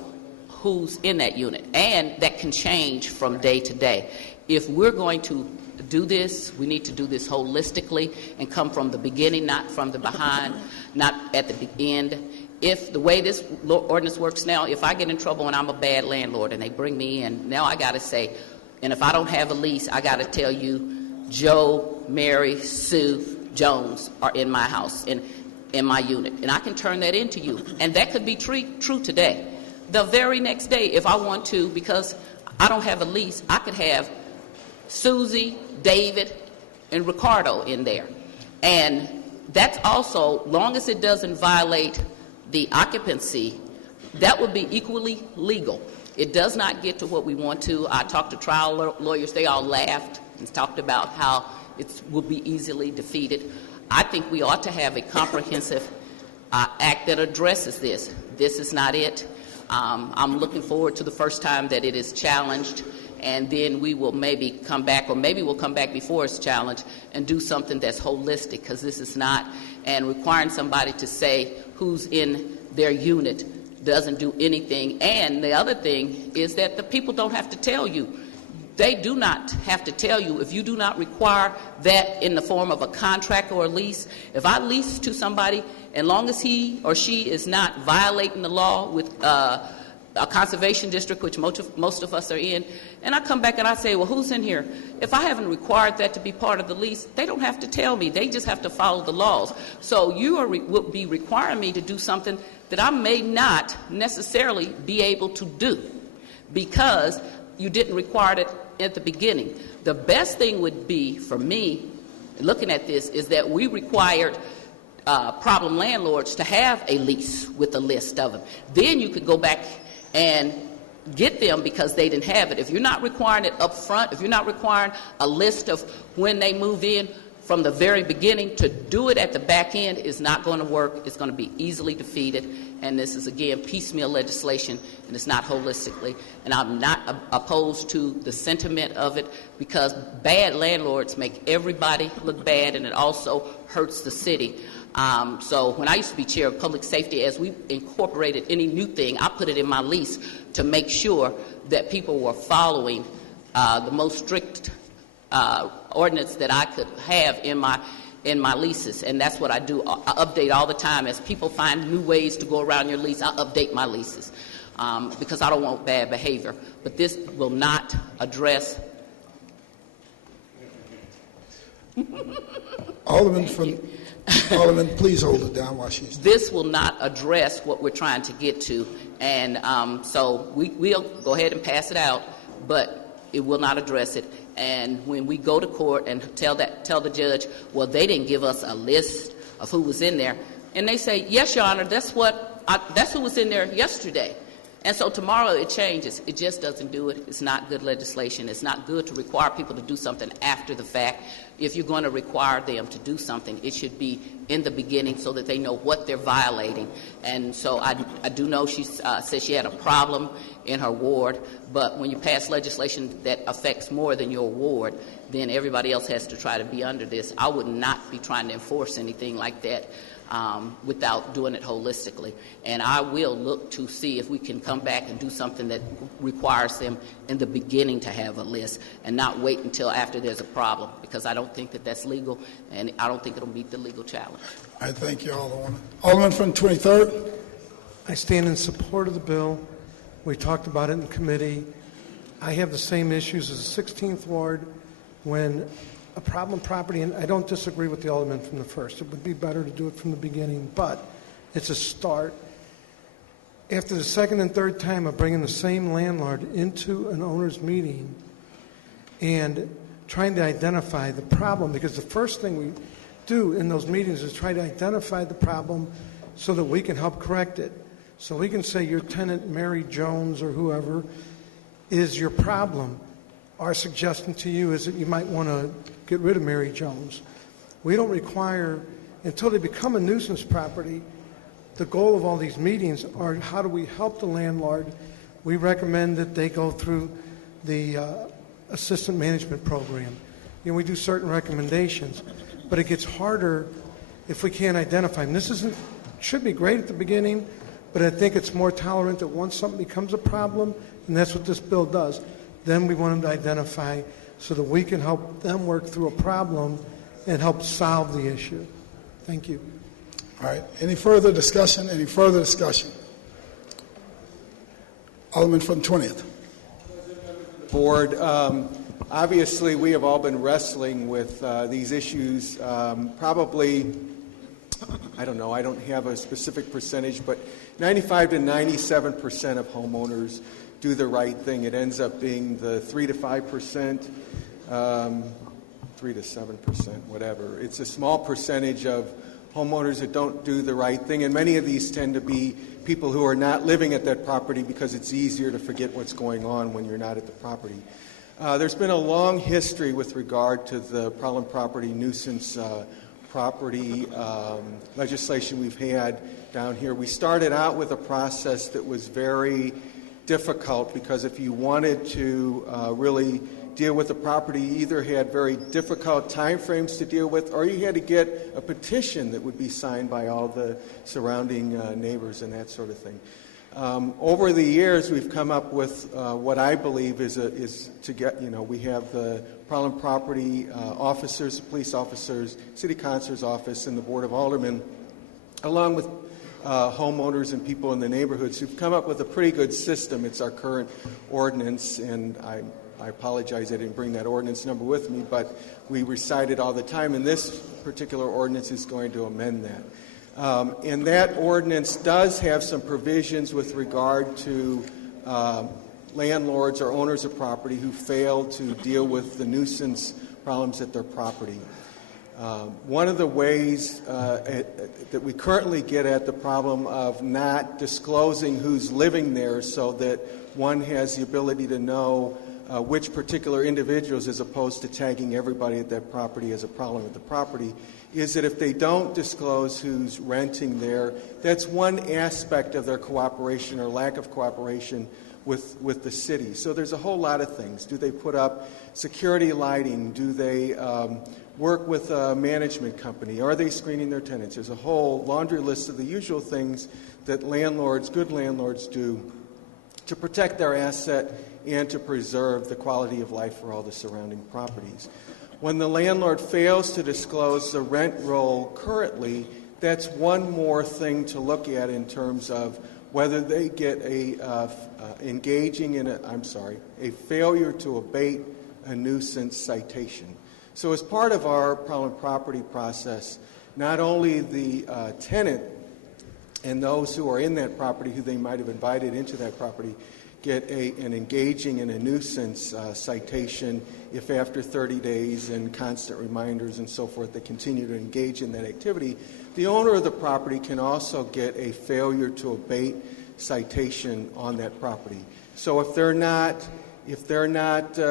who's in that unit, and that can change from day to day. If we're going to do this, we need to do this holistically and come from the beginning, not from the behind, not at the end. If the way this ordinance works now, if I get in trouble and I'm a bad landlord and they bring me in, now I got to say, and if I don't have a lease, I got to tell you, Joe, Mary, Sue, Jones are in my house, in my unit. And I can turn that into you. And that could be true today. The very next day, if I want to, because I don't have a lease, I could have Susie, David, and Ricardo in there. And that's also, long as it doesn't violate the occupancy, that would be equally legal. It does not get to what we want to. I talked to trial lawyers. They all laughed and talked about how it will be easily defeated. I think we ought to have a comprehensive act that addresses this. This is not it. I'm looking forward to the first time that it is challenged, and then we will maybe come back, or maybe we'll come back before it's challenged and do something that's holistic, because this is not, and requiring somebody to say who's in their unit doesn't do anything. And the other thing is that the people don't have to tell you. They do not have to tell you if you do not require that in the form of a contract or a lease. If I lease to somebody, as long as he or she is not violating the law with a conservation district, which most of us are in, and I come back and I say, well, who's in here? If I haven't required that to be part of the lease, they don't have to tell me. They just have to follow the laws. So you will be requiring me to do something that I may not necessarily be able to do because you didn't require it at the beginning. The best thing would be, for me, looking at this, is that we required problem landlords to have a lease with a list of them. Then you could go back and get them because they didn't have it. If you're not requiring it up front, if you're not requiring a list of when they move in from the very beginning, to do it at the back end is not going to work. It's going to be easily defeated. And this is, again, piecemeal legislation, and it's not holistically. And I'm not opposed to the sentiment of it, because bad landlords make everybody look bad, and it also hurts the city. So when I used to be chair of public safety, as we incorporated any new thing, I put it in my lease to make sure that people were following the most strict ordinance that I could have in my leases. And that's what I do. I update all the time. As people find new ways to go around your lease, I update my leases because I don't want bad behavior. But this will not address... Alderman, please hold it down while she's... This will not address what we're trying to get to. And so we'll go ahead and pass it out, but it will not address it. And when we go to court and tell the judge, well, they didn't give us a list of who was in there, and they say, yes, Your Honor, that's who was in there yesterday. And so tomorrow it changes. It just doesn't do it. It's not good legislation. It's not good to require people to do something after the fact. If you're going to require them to do something, it should be in the beginning so that they know what they're violating. And so I do know she said she had a problem in her ward, but when you pass legislation that affects more than your ward, then everybody else has to try to be under this. I would not be trying to enforce anything like that. without doing it holistically. And I will look to see if we can come back and do something that requires them in the beginning to have a list and not wait until after there's a problem, because I don't think that that's legal, and I don't think it'll meet the legal challenge. I thank you, Alderman. Alderman from 23rd. I stand in support of the bill. We talked about it in committee. I have the same issues as the 16th Ward when a problem property, and I don't disagree with the alderman from the first. It would be better to do it from the beginning, but it's a start. After the second and third time of bringing the same landlord into an owner's meeting and trying to identify the problem, because the first thing we do in those meetings is try to identify the problem so that we can help correct it. So we can say your tenant, Mary Jones or whoever, is your problem. Our suggestion to you is that you might want to get rid of Mary Jones. We don't require, until they become a nuisance property, the goal of all these meetings are how do we help the landlord. We recommend that they go through the assistant management program. You know, we do certain recommendations, but it gets harder if we can't identify them. This should be great at the beginning, but I think it's more tolerant that once something becomes a problem, and that's what this bill does, then we want them to identify so that we can help them work through a problem and help solve the issue. Thank you. All right. Any further discussion? Any further discussion? Alderman from 20th. Board, obviously we have all been wrestling with these issues. Probably, I don't know, I don't have a specific percentage, but 95 to 97% of homeowners do the right thing. It ends up being the 3 to 5%, 3 to 7%, whatever. It's a small percentage of homeowners that don't do the right thing, and many of these tend to be people who are not living at that property because it's easier to forget what's going on when you're not at the property. There's been a long history with regard to the problem property nuisance property legislation we've had down here. We started out with a process that was very difficult because if you wanted to really deal with the property, you either had very difficult time frames to deal with, or you had to get a petition that would be signed by all the surrounding neighbors and that sort of thing. Over the years, we've come up with what I believe is to get, we have the problem property officers, police officers, city councilor's office, and the Board of Aldermen, along with homeowners and people in the neighborhoods who've come up with a pretty good system. It's our current ordinance, and I apologize I didn't bring that ordinance number with me, but we recite it all the time, and this particular ordinance is going to amend that. And that ordinance does have some provisions with regard to landlords or owners of property who fail to deal with the nuisance problems at their property. One of the ways that we currently get at the problem of not disclosing who's living there so that one has the ability to know which particular individuals, as opposed to tagging everybody at that property as a problem with the property, is that if they don't disclose who's renting there, that's one aspect of their cooperation or lack of cooperation with the city. So there's a whole lot of things. Do they put up security lighting? Do they work with a management company? Are they screening their tenants? There's a whole laundry list of the usual things that landlords, good landlords, do to protect their asset and to preserve the quality of life for all the surrounding properties. When the landlord fails to disclose the rent roll currently, that's one more thing to look at in terms of whether they get a failure to abate a nuisance citation. So as part of our problem property process, not only the tenant and those who are in that property who they might have invited into that property get an engaging in a nuisance citation if after 30 days and constant reminders and so forth they continue to engage in that activity. The owner of the property can also get a failure to abate citation on that property. So if they're not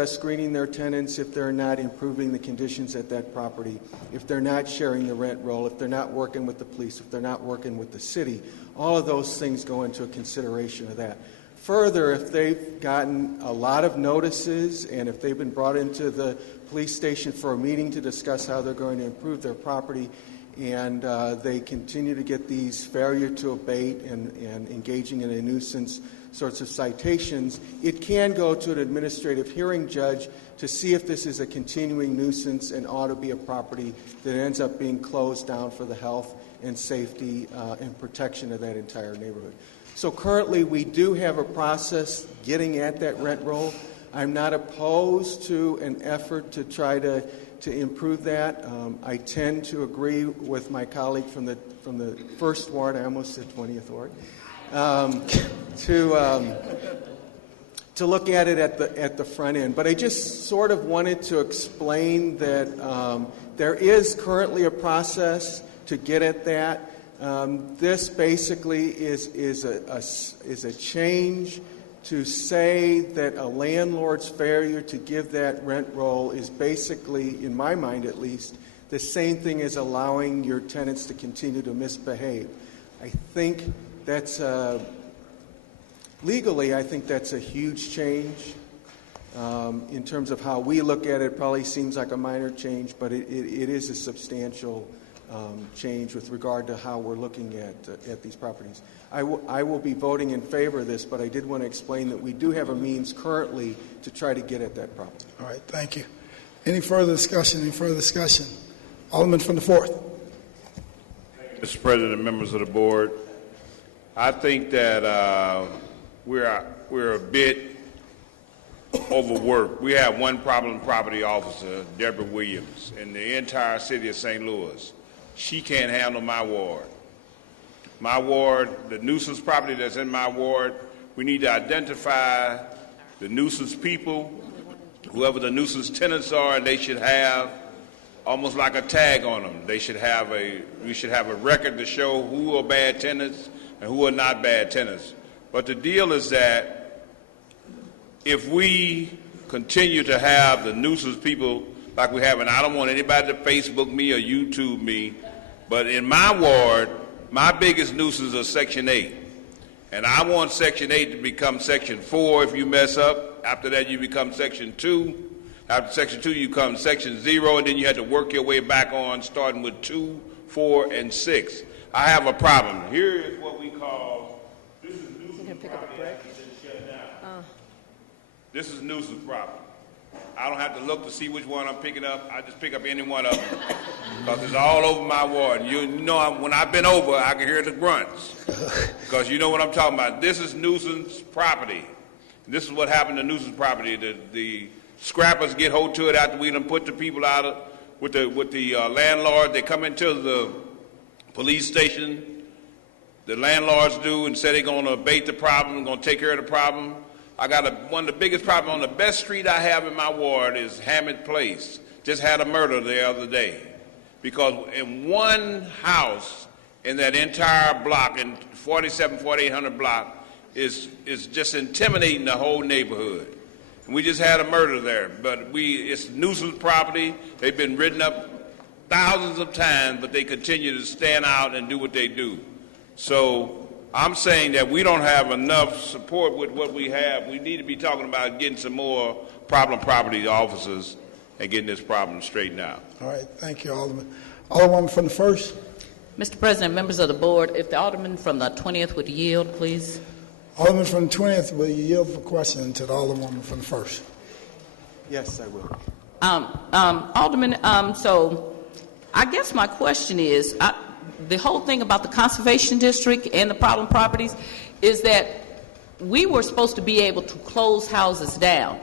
screening their tenants, if they're not improving the conditions at that property, if they're not sharing the rent roll, if they're not working with the police, if they're not working with the city, all of those things go into a consideration of that. Further, if they've gotten a lot of notices and if they've been brought into the police station for a meeting to discuss how they're going to improve their property and they continue to get these failure to abate and engaging in a nuisance sorts of citations, it can go to an administrative hearing judge to see if this is a continuing nuisance and ought to be a property that ends up being closed down for the health and safety and protection of that entire neighborhood. So currently we do have a process getting at that rent roll. I'm not opposed to an effort to try to improve that. I tend to agree with my colleague from the first ward, I almost said 20th ward, to look at it at the front end. But I just sort of wanted to explain that there is currently a process to get at that. This basically is a change to say that a landlord's failure to give that rent roll is basically, in my mind at least, the same thing as allowing your tenants to continue to misbehave. I think that's legally, I think that's a huge change. In terms of how we look at it, it probably seems like a minor change, but it is a substantial change with regard to how we're looking at these properties. I will be voting in favor of this, but I did want to explain that we do have a means currently to try to get at that problem. All right, thank you. Any further discussion? Alderman from the 4th. Mr. President, members of the board, I think that we're a bit overworked. We have one problem property officer, Deborah Williams, in the entire city of St. Louis. She can't handle my ward. My ward, the nuisance property that's in my ward, we need to identify the nuisance people, whoever the nuisance tenants are, and they should have almost like a tag on them. We should have a record to show who are bad tenants and who are not bad tenants. But the deal is that if we continue to have the nuisance people like we have, and I don't want anybody to Facebook me or YouTube me, but in my ward, my biggest nuisance is Section 8. And I want Section 8 to become Section 4 if you mess up. After that, you become Section 2. After Section 2, you become Section 0, and then you have to work your way back on, starting with 2, 4, and 6. I have a problem. Here is what we call, this is nuisance property after it's been shut down. This is nuisance property. I don't have to look to see which one I'm picking up. I just pick up any one of them because it's all over my ward. You know, when I've been over, I can hear the grunts because you know what I'm talking about. This is nuisance property. This is what happened to nuisance property. The scrappers get hold to it after we done put the people out with the landlord. They come into the police station. The landlords do and say they're going to abate the problem, going to take care of the problem. I got one of the biggest problems on the best street I have in my ward is Hammett Place. Just had a murder the other day because in one house in that entire block, in 4800 block, is just intimidating the whole neighborhood. And we just had a murder there, but it's nuisance property. They've been written up thousands of times, but they continue to stand out and do what they do. So I'm saying that we don't have enough support with what we have. We need to be talking about getting some more problem property officers and getting this problem straightened out. All right, thank you, Alderman. Alderman from the 1st. Mr. President, members of the board, if the alderman from the 20th would yield, please. Alderman from the 20th, will you yield for question to the Alderwoman from the 1st? Yes, I will. Alderman, so I guess my question is, the whole thing about the conservation district and the problem properties is that we were supposed to be able to close houses down,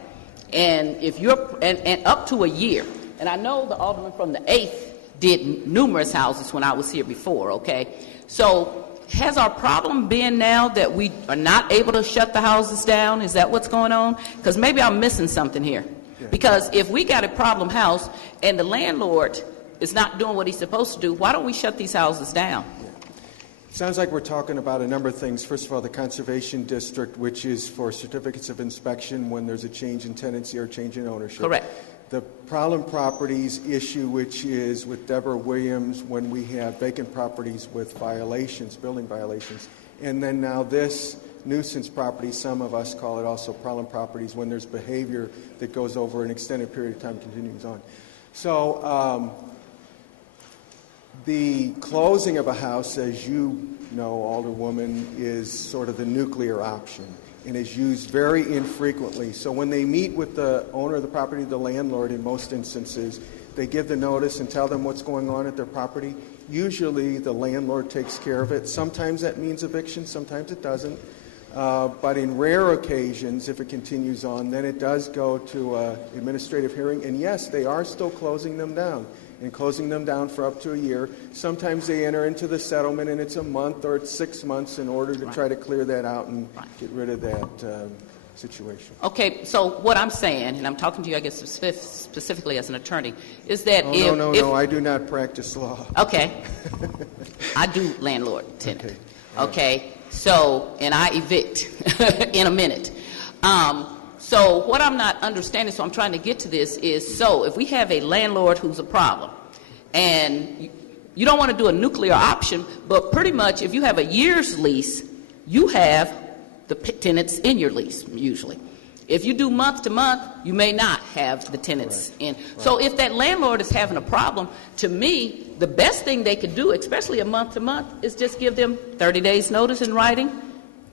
and if you're and up to a year. And I know the alderman from the 8th did numerous houses when I was here before. Okay, so has our problem been now that we are not able to shut the houses down? Is that what's going on? Because maybe I'm missing something here. Yeah. Because if we got a problem house and the landlord is not doing what he's supposed to do, why don't we shut these houses down? Sounds like we're talking about a number of things. First of all, the Conservation District, which is for certificates of inspection when there's a change in tenancy or change in ownership. Correct. The problem properties issue, which is with Deborah Williams when we have vacant properties with violations, building violations. And then now this nuisance property, some of us call it also problem properties when there's behavior that goes over an extended period of time, continues on. So The closing of a house, as you know, Alderwoman, is sort of the nuclear option and is used very infrequently. So when they meet with the owner of the property, the landlord, in most instances, they give the notice and tell them what's going on at their property. Usually the landlord takes care of it. Sometimes that means eviction, sometimes it doesn't. But in rare occasions, if it continues on, then it does go to an administrative hearing. And yes, they are still closing them down, and closing them down for up to a year. Sometimes they enter into the settlement, and it's a month or it's 6 months in order to try to clear that out and get rid of that situation. Okay, so what I'm saying, and I'm talking to you, I guess, specifically as an attorney, is that No, I do not practice law. Okay. I do landlord tenant. Okay. So, and I evict in a minute. So what I'm not understanding, so I'm trying to get to this, is so if we have a landlord who's a problem, and you don't want to do a nuclear option, but pretty much if you have a year's lease, you have the tenants in your lease, usually. If you do month to month, you may not have the tenants in. So if that landlord is having a problem, to me, the best thing they could do, especially a month to month, is just give them 30 days notice in writing,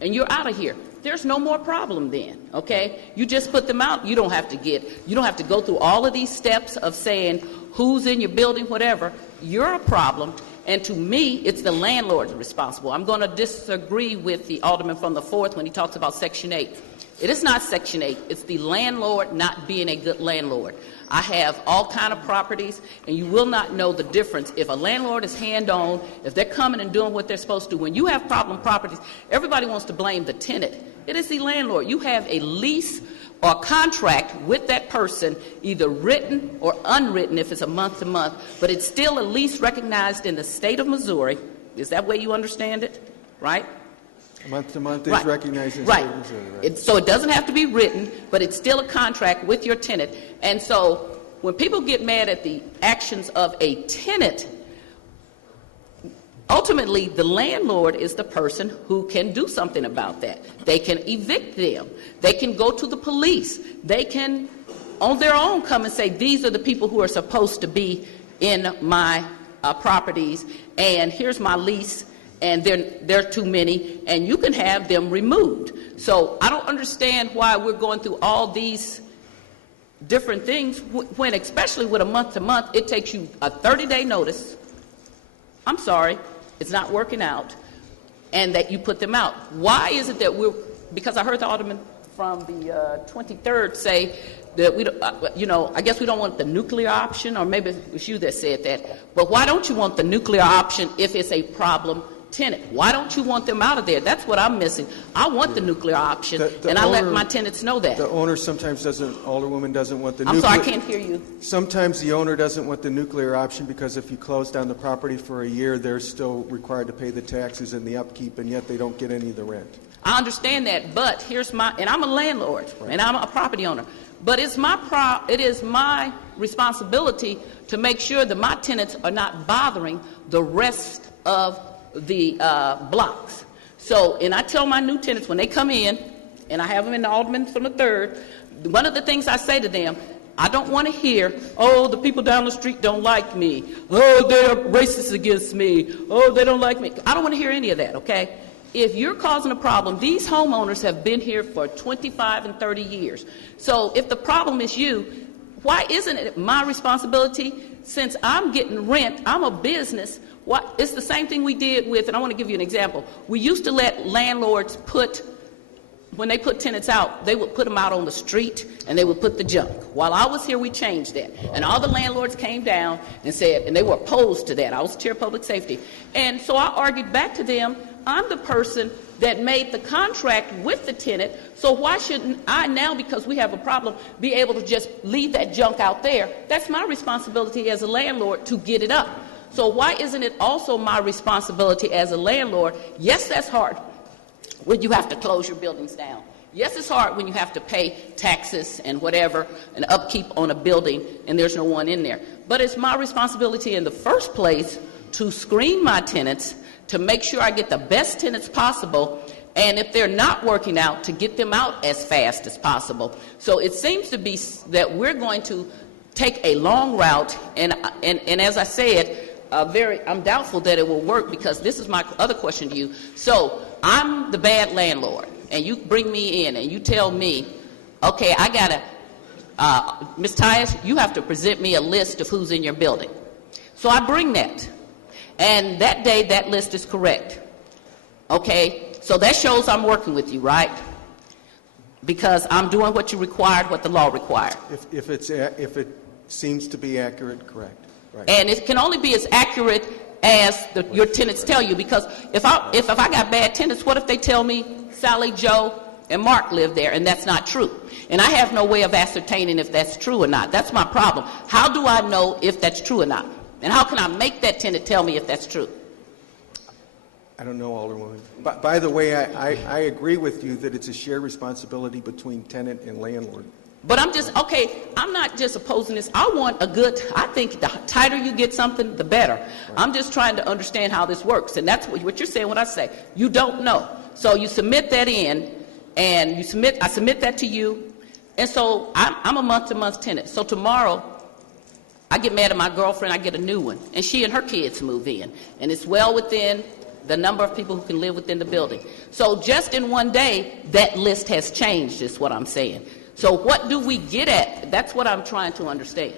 and you're out of here. There's no more problem then, okay? You just put them out. You don't have to go through all of these steps of saying who's in your building, whatever. You're a problem, and to me, it's the landlord responsible. I'm going to disagree with the alderman from the 4th when he talks about Section 8. It is not Section 8. It's the landlord not being a good landlord. I have all kind of properties, and you will not know the difference. If a landlord is hand-on, if they're coming and doing what they're supposed to, when you have problem properties, everybody wants to blame the tenant. It is the landlord. You have a lease or contract with that person, either written or unwritten if it's a month-to-month, but it's still a lease recognized in the state of Missouri. Is that way you understand it? Right? Month to month is recognized in right. Missouri, So it doesn't have to be written, but it's still a contract with your tenant. And so when people get mad at the actions of a tenant, ultimately the landlord is the person who can do something about that. They can evict them. They can go to the police. They can, on their own, come and say, these are the people who are supposed to be in my properties, and here's my lease, and there are too many, and you can have them removed. So I don't understand why we're going through all these different things when, especially with a month-to-month, it takes you a 30-day notice. I'm sorry, it's not working out, and that you put them out. Why is it that because I heard the alderman from the 23rd say that we don't, I guess we don't want the nuclear option, or maybe it was you that said that, but why don't you want the nuclear option if it's a problem tenant? Why don't you want them out of there? That's what I'm missing. I want the nuclear option, and I let my tenants know that. The owner sometimes doesn't, Alderwoman doesn't want the nuclear... I'm sorry, I can't hear you. Sometimes the owner doesn't want the nuclear option because if you close down the property for a year, they're still required to pay the taxes and the upkeep, and yet they don't get any of the rent. I understand that, but and I'm a landlord, and I'm a property owner, but it is my responsibility to make sure that my tenants are not bothering the rest of the blocks. So, and I tell my new tenants when they come in, and I have them in the alderman from the 3rd, one of the things I say to them, I don't want to hear, oh, the people down the street don't like me. Oh, they're racist against me. Oh, they don't like me. I don't want to hear any of that, okay? If you're causing a problem, these homeowners have been here for 25 and 30 years. So if the problem is you, why isn't it my responsibility? Since I'm getting rent, I'm a business. It's the same thing we did with, and I want to give you an example. We used to let landlords when they put tenants out, they would put them out on the street and they would put the junk. While I was here, we changed that. And all the landlords came down and said, and they were opposed to that. I was chair of public safety. And so I argued back to them, I'm the person that made the contract with the tenant, so why shouldn't I now, because we have a problem, be able to just leave that junk out there? That's my responsibility as a landlord to get it up. So why isn't it also my responsibility as a landlord? Yes, that's hard when you have to close your buildings down. Yes, it's hard when you have to pay taxes and whatever, and upkeep on a building, and there's no one in there. But it's my responsibility in the first place to screen my tenants, to make sure I get the best tenants possible, and if they're not working out, to get them out as fast as possible. So it seems to be that we're going to take a long route, and as I said, I'm doubtful that it will work, because this is my other question to you. So I'm the bad landlord, and you bring me in and you tell me, okay, I got to, Ms. Tyus, you have to present me a list of who's in your building. So I bring that, and that day that list is correct. Okay, so that shows I'm working with you, right? Because I'm doing what you required, what the law required. If it seems to be accurate, correct. Right. And it can only be as accurate as your tenants tell you, because if I got bad tenants, what if they tell me Sally, Joe, and Mark live there, and that's not true? And I have no way of ascertaining if that's true or not. That's my problem. How do I know if that's true or not? And how can I make that tenant tell me if that's true? I don't know, Alderwoman. By the way, I agree with you that it's a shared responsibility between tenant and landlord. But I'm not just opposing this. I think the tighter you get something, the better. Right. I'm just trying to understand how this works. And that's what you're saying when I say, you don't know. So you submit that in, and I submit that to you. And so I'm a month-to-month tenant. So tomorrow, I get mad at my girlfriend, I get a new one, and she and her kids move in. And it's well within the number of people who can live within the building. So just in one day, that list has changed, is what I'm saying. So what do we get at? That's what I'm trying to understand.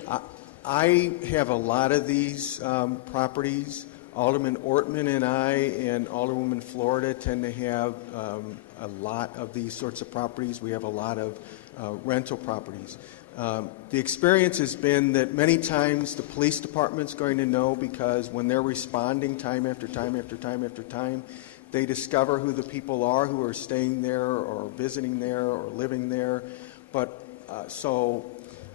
I have a lot of these properties. Alderman Ortman and I and Alderwoman Florida tend to have a lot of these sorts of properties. We have a lot of rental properties. The experience has been that many times the police department's going to know, because when they're responding time after time after time after time, they discover who the people are who are staying there or visiting there or living there. But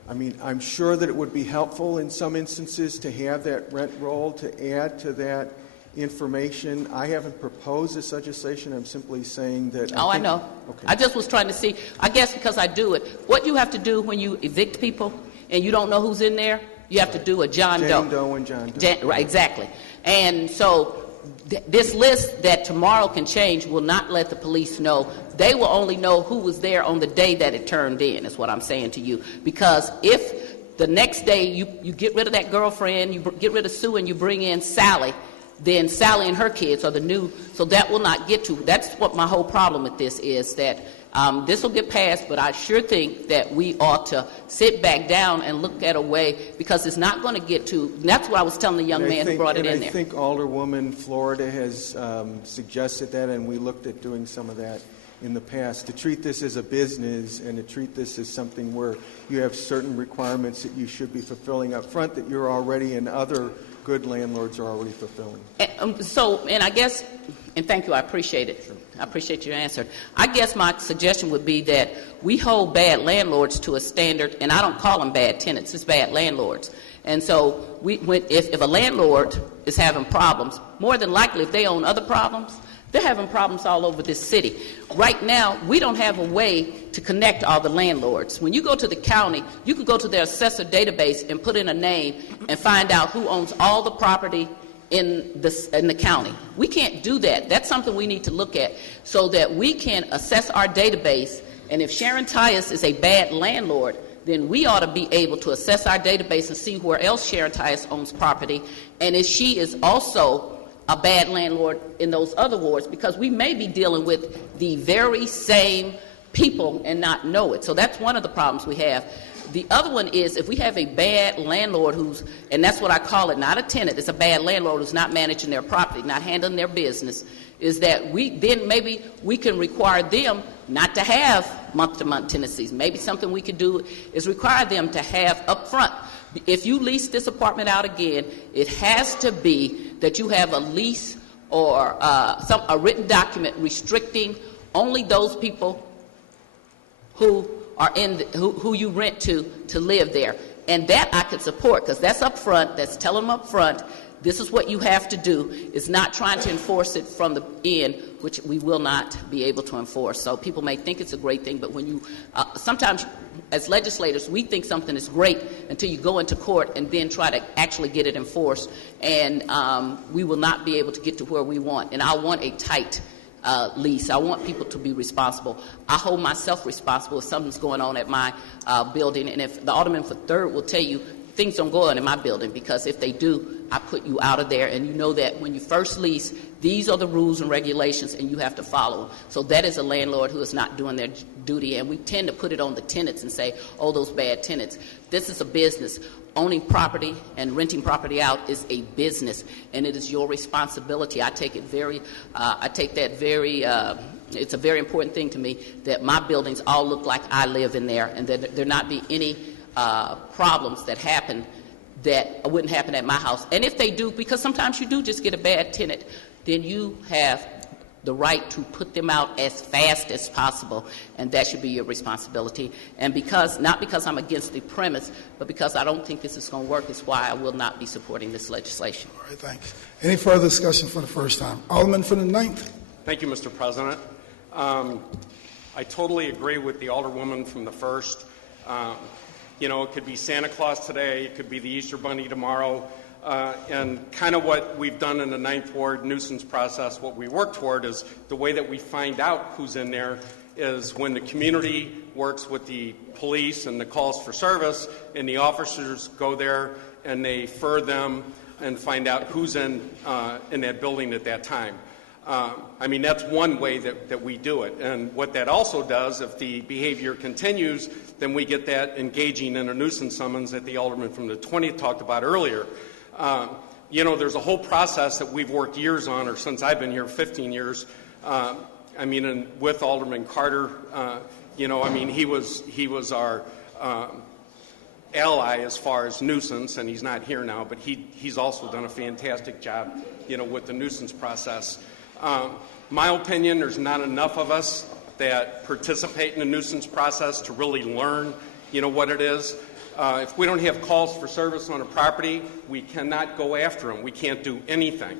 I'm sure that it would be helpful in some instances to have that rent roll to add to that information. I haven't proposed this legislation. I'm simply saying that. I know. Okay. I just was trying to see, I guess because I do it, what you have to do when you evict people and you don't know who's in there, you have to do a John Doe. Jane Doe and John Doe. Right, exactly. And so this list that tomorrow can change will not let the police know. They will only know who was there on the day that it turned in, is what I'm saying to you. Because if the next day you get rid of that girlfriend, you get rid of Sue, and you bring in Sally, then Sally and her kids are the new, so that will not get to. That's what my whole problem with this is, that this will get passed, but I sure think that we ought to sit back down and look at a way, because it's not going to get to. That's what I was telling the young man who brought it in there. I think Alderwoman Florida has suggested that, and we looked at doing some of that in the past, to treat this as a business and to treat this as something where you have certain requirements that you should be fulfilling up front that you're already and other good landlords are already fulfilling. And I guess, and thank you, I appreciate it. Sure. I appreciate your answer. I guess my suggestion would be that we hold bad landlords to a standard, and I don't call them bad tenants, it's bad landlords. And so if a landlord is having problems, more than likely if they own other problems, they're having problems all over this city. Right now, we don't have a way to connect all the landlords. When you go to the county, you can go to their assessor database and put in a name and find out who owns all the property in the county. We can't do that. That's something we need to look at so that we can assess our database. And if Sharon Tyus is a bad landlord, then we ought to be able to assess our database and see where else Sharon Tyus owns property, and if she is also a bad landlord in those other wards, because we may be dealing with the very same people and not know it. So that's one of the problems we have. The other one is if we have a bad landlord who's, and that's what I call it, not a tenant, it's a bad landlord who's not managing their property, not handling their business, is that maybe we can require them not to have month-to-month tenancies. Maybe something we could do is require them to have up front. If you lease this apartment out again, it has to be that you have a lease or a written document restricting only those people who are who you rent to live there. And that I could support, because that's up front, that's telling them up front, this is what you have to do. It's not trying to enforce it from the end, which we will not be able to enforce. So people may think it's a great thing, but when you, sometimes as legislators, we think something is great until you go into court and then try to actually get it enforced. And we will not be able to get to where we want. And I want a tight lease. I want people to be responsible. I hold myself responsible if something's going on at my building. And if the Alderman for 3rd will tell you, things don't go on in my building, because if they do, I put you out of there, and you know that when you first lease, these are the rules and regulations, and you have to follow them. So that is a landlord who is not doing their duty, and we tend to put it on the tenants and say, oh, those bad tenants. This is a business. Owning property and renting property out is a business, and it is your responsibility. I take that very, it's a very important thing to me that my buildings all look like I live in there, and that there not be any problems that happen that wouldn't happen at my house. And if they do, because sometimes you do just get a bad tenant, then you have the right to put them out as fast as possible, and that should be your responsibility. And not because I'm against the premise, but because I don't think this is going to work, is why I will not be supporting this legislation. All right, thanks. Any further discussion for the first time? Alderman from the 9th. Thank you, Mr. President. I totally agree with the Alderwoman from the 1st. It could be Santa Claus today, it could be the Easter Bunny tomorrow. And kind of what we've done in the 9th Ward nuisance process, what we work toward is the way that we find out who's in there is when the community works with the police and the calls for service, and the officers go there and they refer them and find out who's in that building at that time. That's one way that we do it. And what that also does, if the behavior continues, then we get that engaging in a nuisance summons that the Alderman from the 20th talked about earlier. There's a whole process that we've worked years on, or since I've been here 15 years. And with Alderman Carter, he was our ally as far as nuisance, and he's not here now, but he's also done a fantastic job, with the nuisance process. My opinion, there's not enough of us that participate in the nuisance process to really learn, what it is. If we don't have calls for service on a property, we cannot go after them. We can't do anything.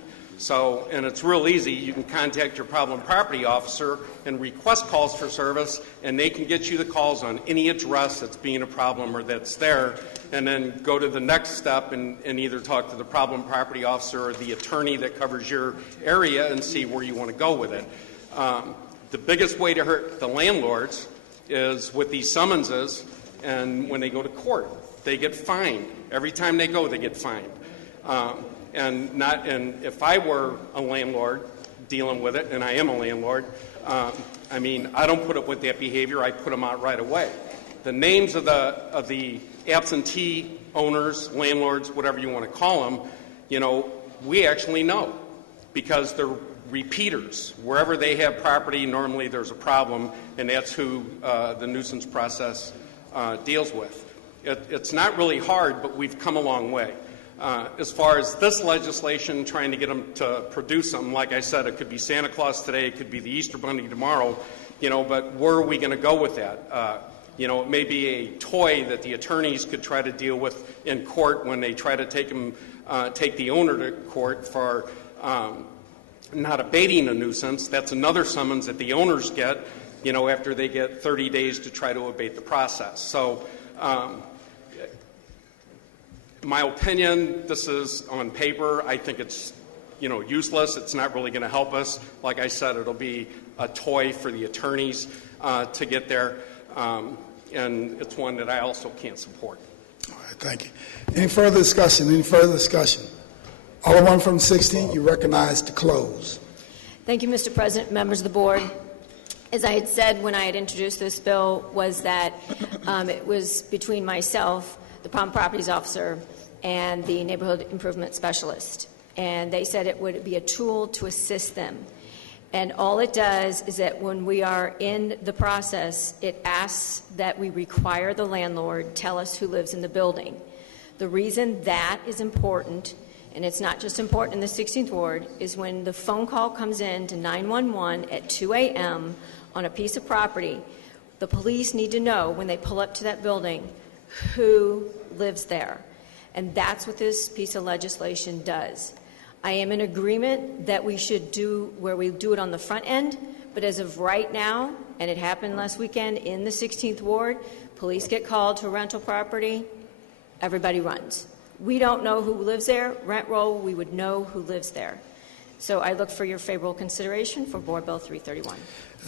And it's real easy. You can contact your problem property officer and request calls for service, and they can get you the calls on any address that's being a problem or that's there, and then go to the next step and either talk to the problem property officer or the attorney that covers your area and see where you want to go with it. The biggest way to hurt the landlords is with these summonses, and when they go to court, they get fined. Every time they go, they get fined. And if I were a landlord dealing with it, and I am a landlord, I don't put up with that behavior. I put them out right away. The names of the absentee owners, landlords, whatever you want to call them, we actually know because they're repeaters. Wherever they have property, normally there's a problem, and that's who the nuisance process deals with. It's not really hard, but we've come a long way. As far as this legislation, trying to get them to produce something, like I said, it could be Santa Claus today, it could be the Easter Bunny tomorrow, but where are we going to go with that? It may be a toy that the attorneys could try to deal with in court when they try to take the owner to court for not abating a nuisance. That's another summons that the owners get, after they get 30 days to try to abate the process. So, my opinion, this is on paper. I think it's, useless. It's not really going to help us. Like I said, it'll be a toy for the attorneys to get there, and it's one that I also can't support. All right, thank you. Any further discussion? Alderman from 16, you recognize to close. Thank you, Mr. President, members of the board. As I had said when I had introduced this bill, was that it was between myself, the problem properties officer, and the neighborhood improvement specialist. And they said it would be a tool to assist them. And all it does is that when we are in the process, it asks that we require the landlord tell us who lives in the building. The reason that is important, and it's not just important in the 16th Ward, is when the phone call comes in to 911 at 2 a.m. on a piece of property, the police need to know when they pull up to that building who lives there. And that's what this piece of legislation does. I am in agreement that we should do where we do it on the front end, but as of right now, and it happened last weekend in the 16th Ward, police get called to a rental property, everybody runs. We don't know who lives there. Rent roll, we would know who lives there. So I look for your favorable consideration for Board Bill 331.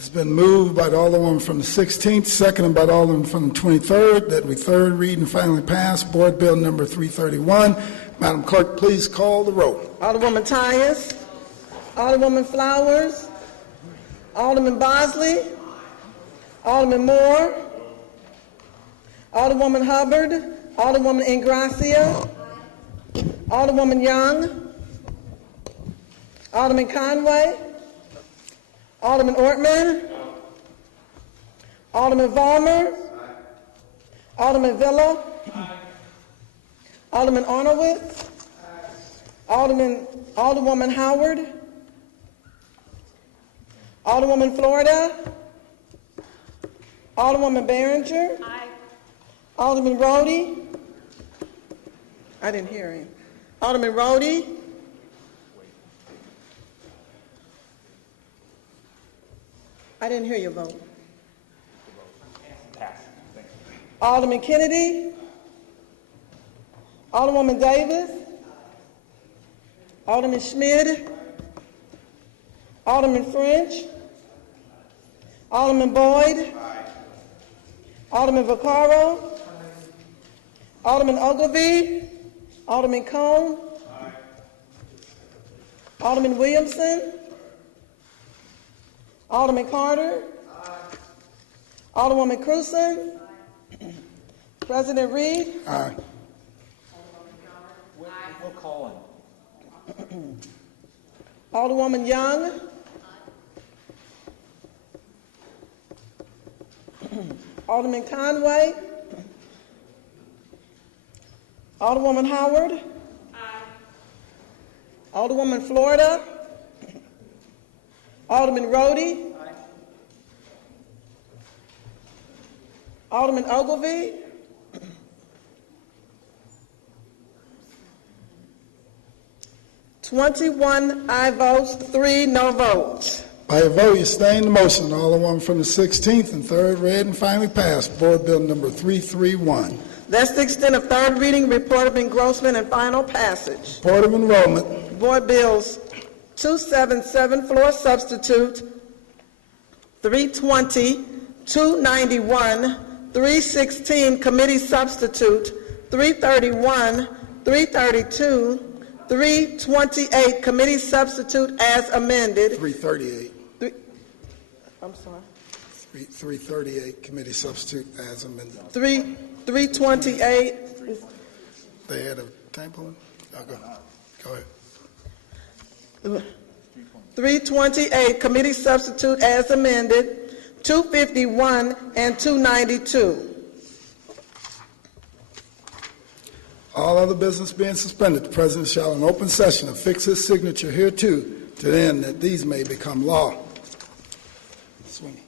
It's been moved by the Alderwoman from the 16th, seconded by the Alderman from the 23rd, that we third read and finally pass Board Bill number 331. Madam Clerk, please call the roll. Alderwoman Tyus, Alderwoman Flowers, Alderman Bosley, Alderman Moore, Alderwoman Hubbard, Alderwoman Ingracia, Alderwoman Young, Alderman Conway, Alderman Ortman, Alderman Vollmer, Alderman Villa, Alderman Arnowitz, Alderwoman Howard, Alderwoman Florida, Alderwoman Behringer, Alderman Rhodey, I didn't hear him. Alderman Rhodey, I didn't hear your vote. Alderman Kennedy, Alderwoman Davis, Alderman Schmidt, Alderman French, Alderman Boyd, Alderman Vaccaro, Alderman Ogilvie, Alderman Cone, Alderman Williamson, Alderman Carter, Alderwoman Cruzen, President Reed. Aye. We'll call him. Alderwoman Young. Alderman Conway. Alderwoman Howard. Alderwoman Florida. Alderman Rhodey. Alderman Ogilvie. "21 aye votes, 3 no votes. By a vote, you sustain the motion. Alderwoman from the 16th and third read and finally passed Board Bill number 331. That's the extent of third reading, report of engrossment, and final passage. Report of enrollment. Board Bills 277, floor substitute, 320, 291, 316, committee substitute, 331, 332, 328, committee substitute as amended. 338. I'm sorry. 338, committee substitute as amended. 328. They had a typo? Go ahead. 328, committee substitute as amended, 251 and 292. All other business being suspended, the President shall in open session affix his signature hereto to the end that these may become law. Swing.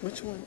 Which one?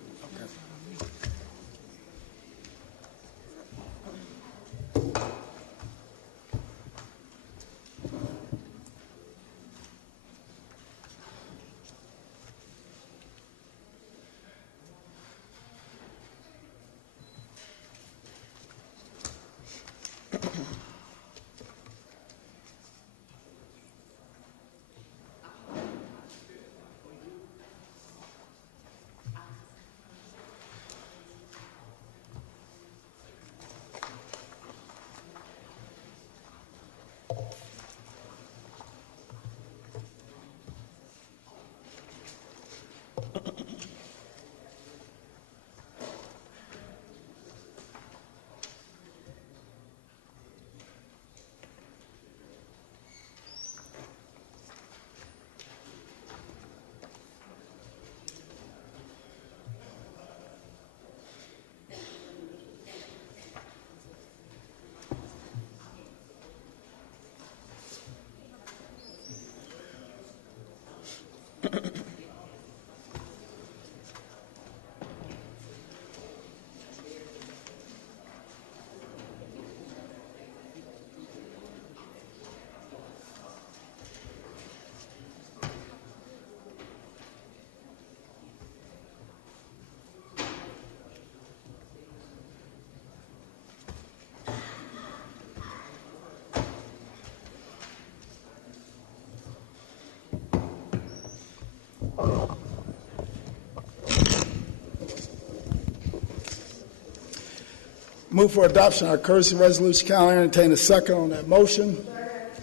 Move for adoption of our courtesy resolution. Can I entertain a second on that motion?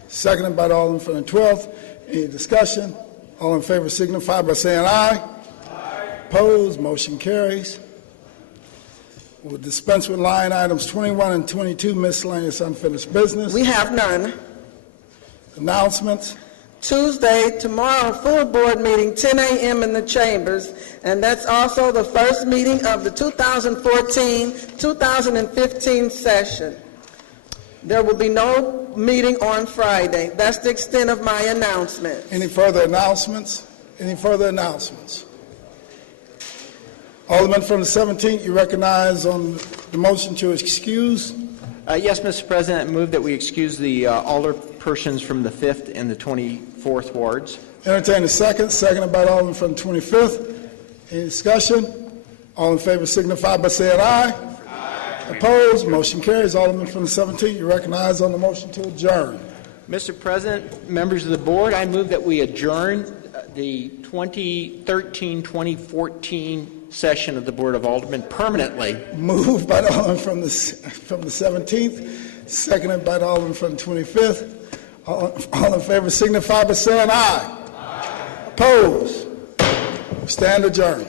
Seconded by the Alderman from the 12th. Any discussion? All in favor signify by saying aye. Aye. Opposed? Motion carries. We'll dispense with line items 21 and 22, miscellaneous unfinished business. We have none. Announcements. Tuesday, tomorrow, full board meeting, 10 a.m. in the chambers, and that's also the first meeting of the 2014-2015 session. There will be no meeting on Friday. That's the extent of my announcement. Any further announcements? Any further announcements? Alderman from the 17th, you recognize on the motion to excuse. Yes, Mr. President, I move that we excuse the alderpersons from the 5th and the 24th wards. Entertain a second. Seconded by the Alderman from the 25th. Any discussion? All in favor signify by saying aye. Aye. Opposed? Motion carries. Alderman from the 17th, you recognize on the motion to adjourn. Mr. President, members of the board, I move that we adjourn the 2013-2014 session of the Board of Aldermen permanently. Moved by the Alderman from the 17th, seconded by the Alderman from the 25th. All in favor signify by saying aye. Aye. Opposed? Stand adjourned.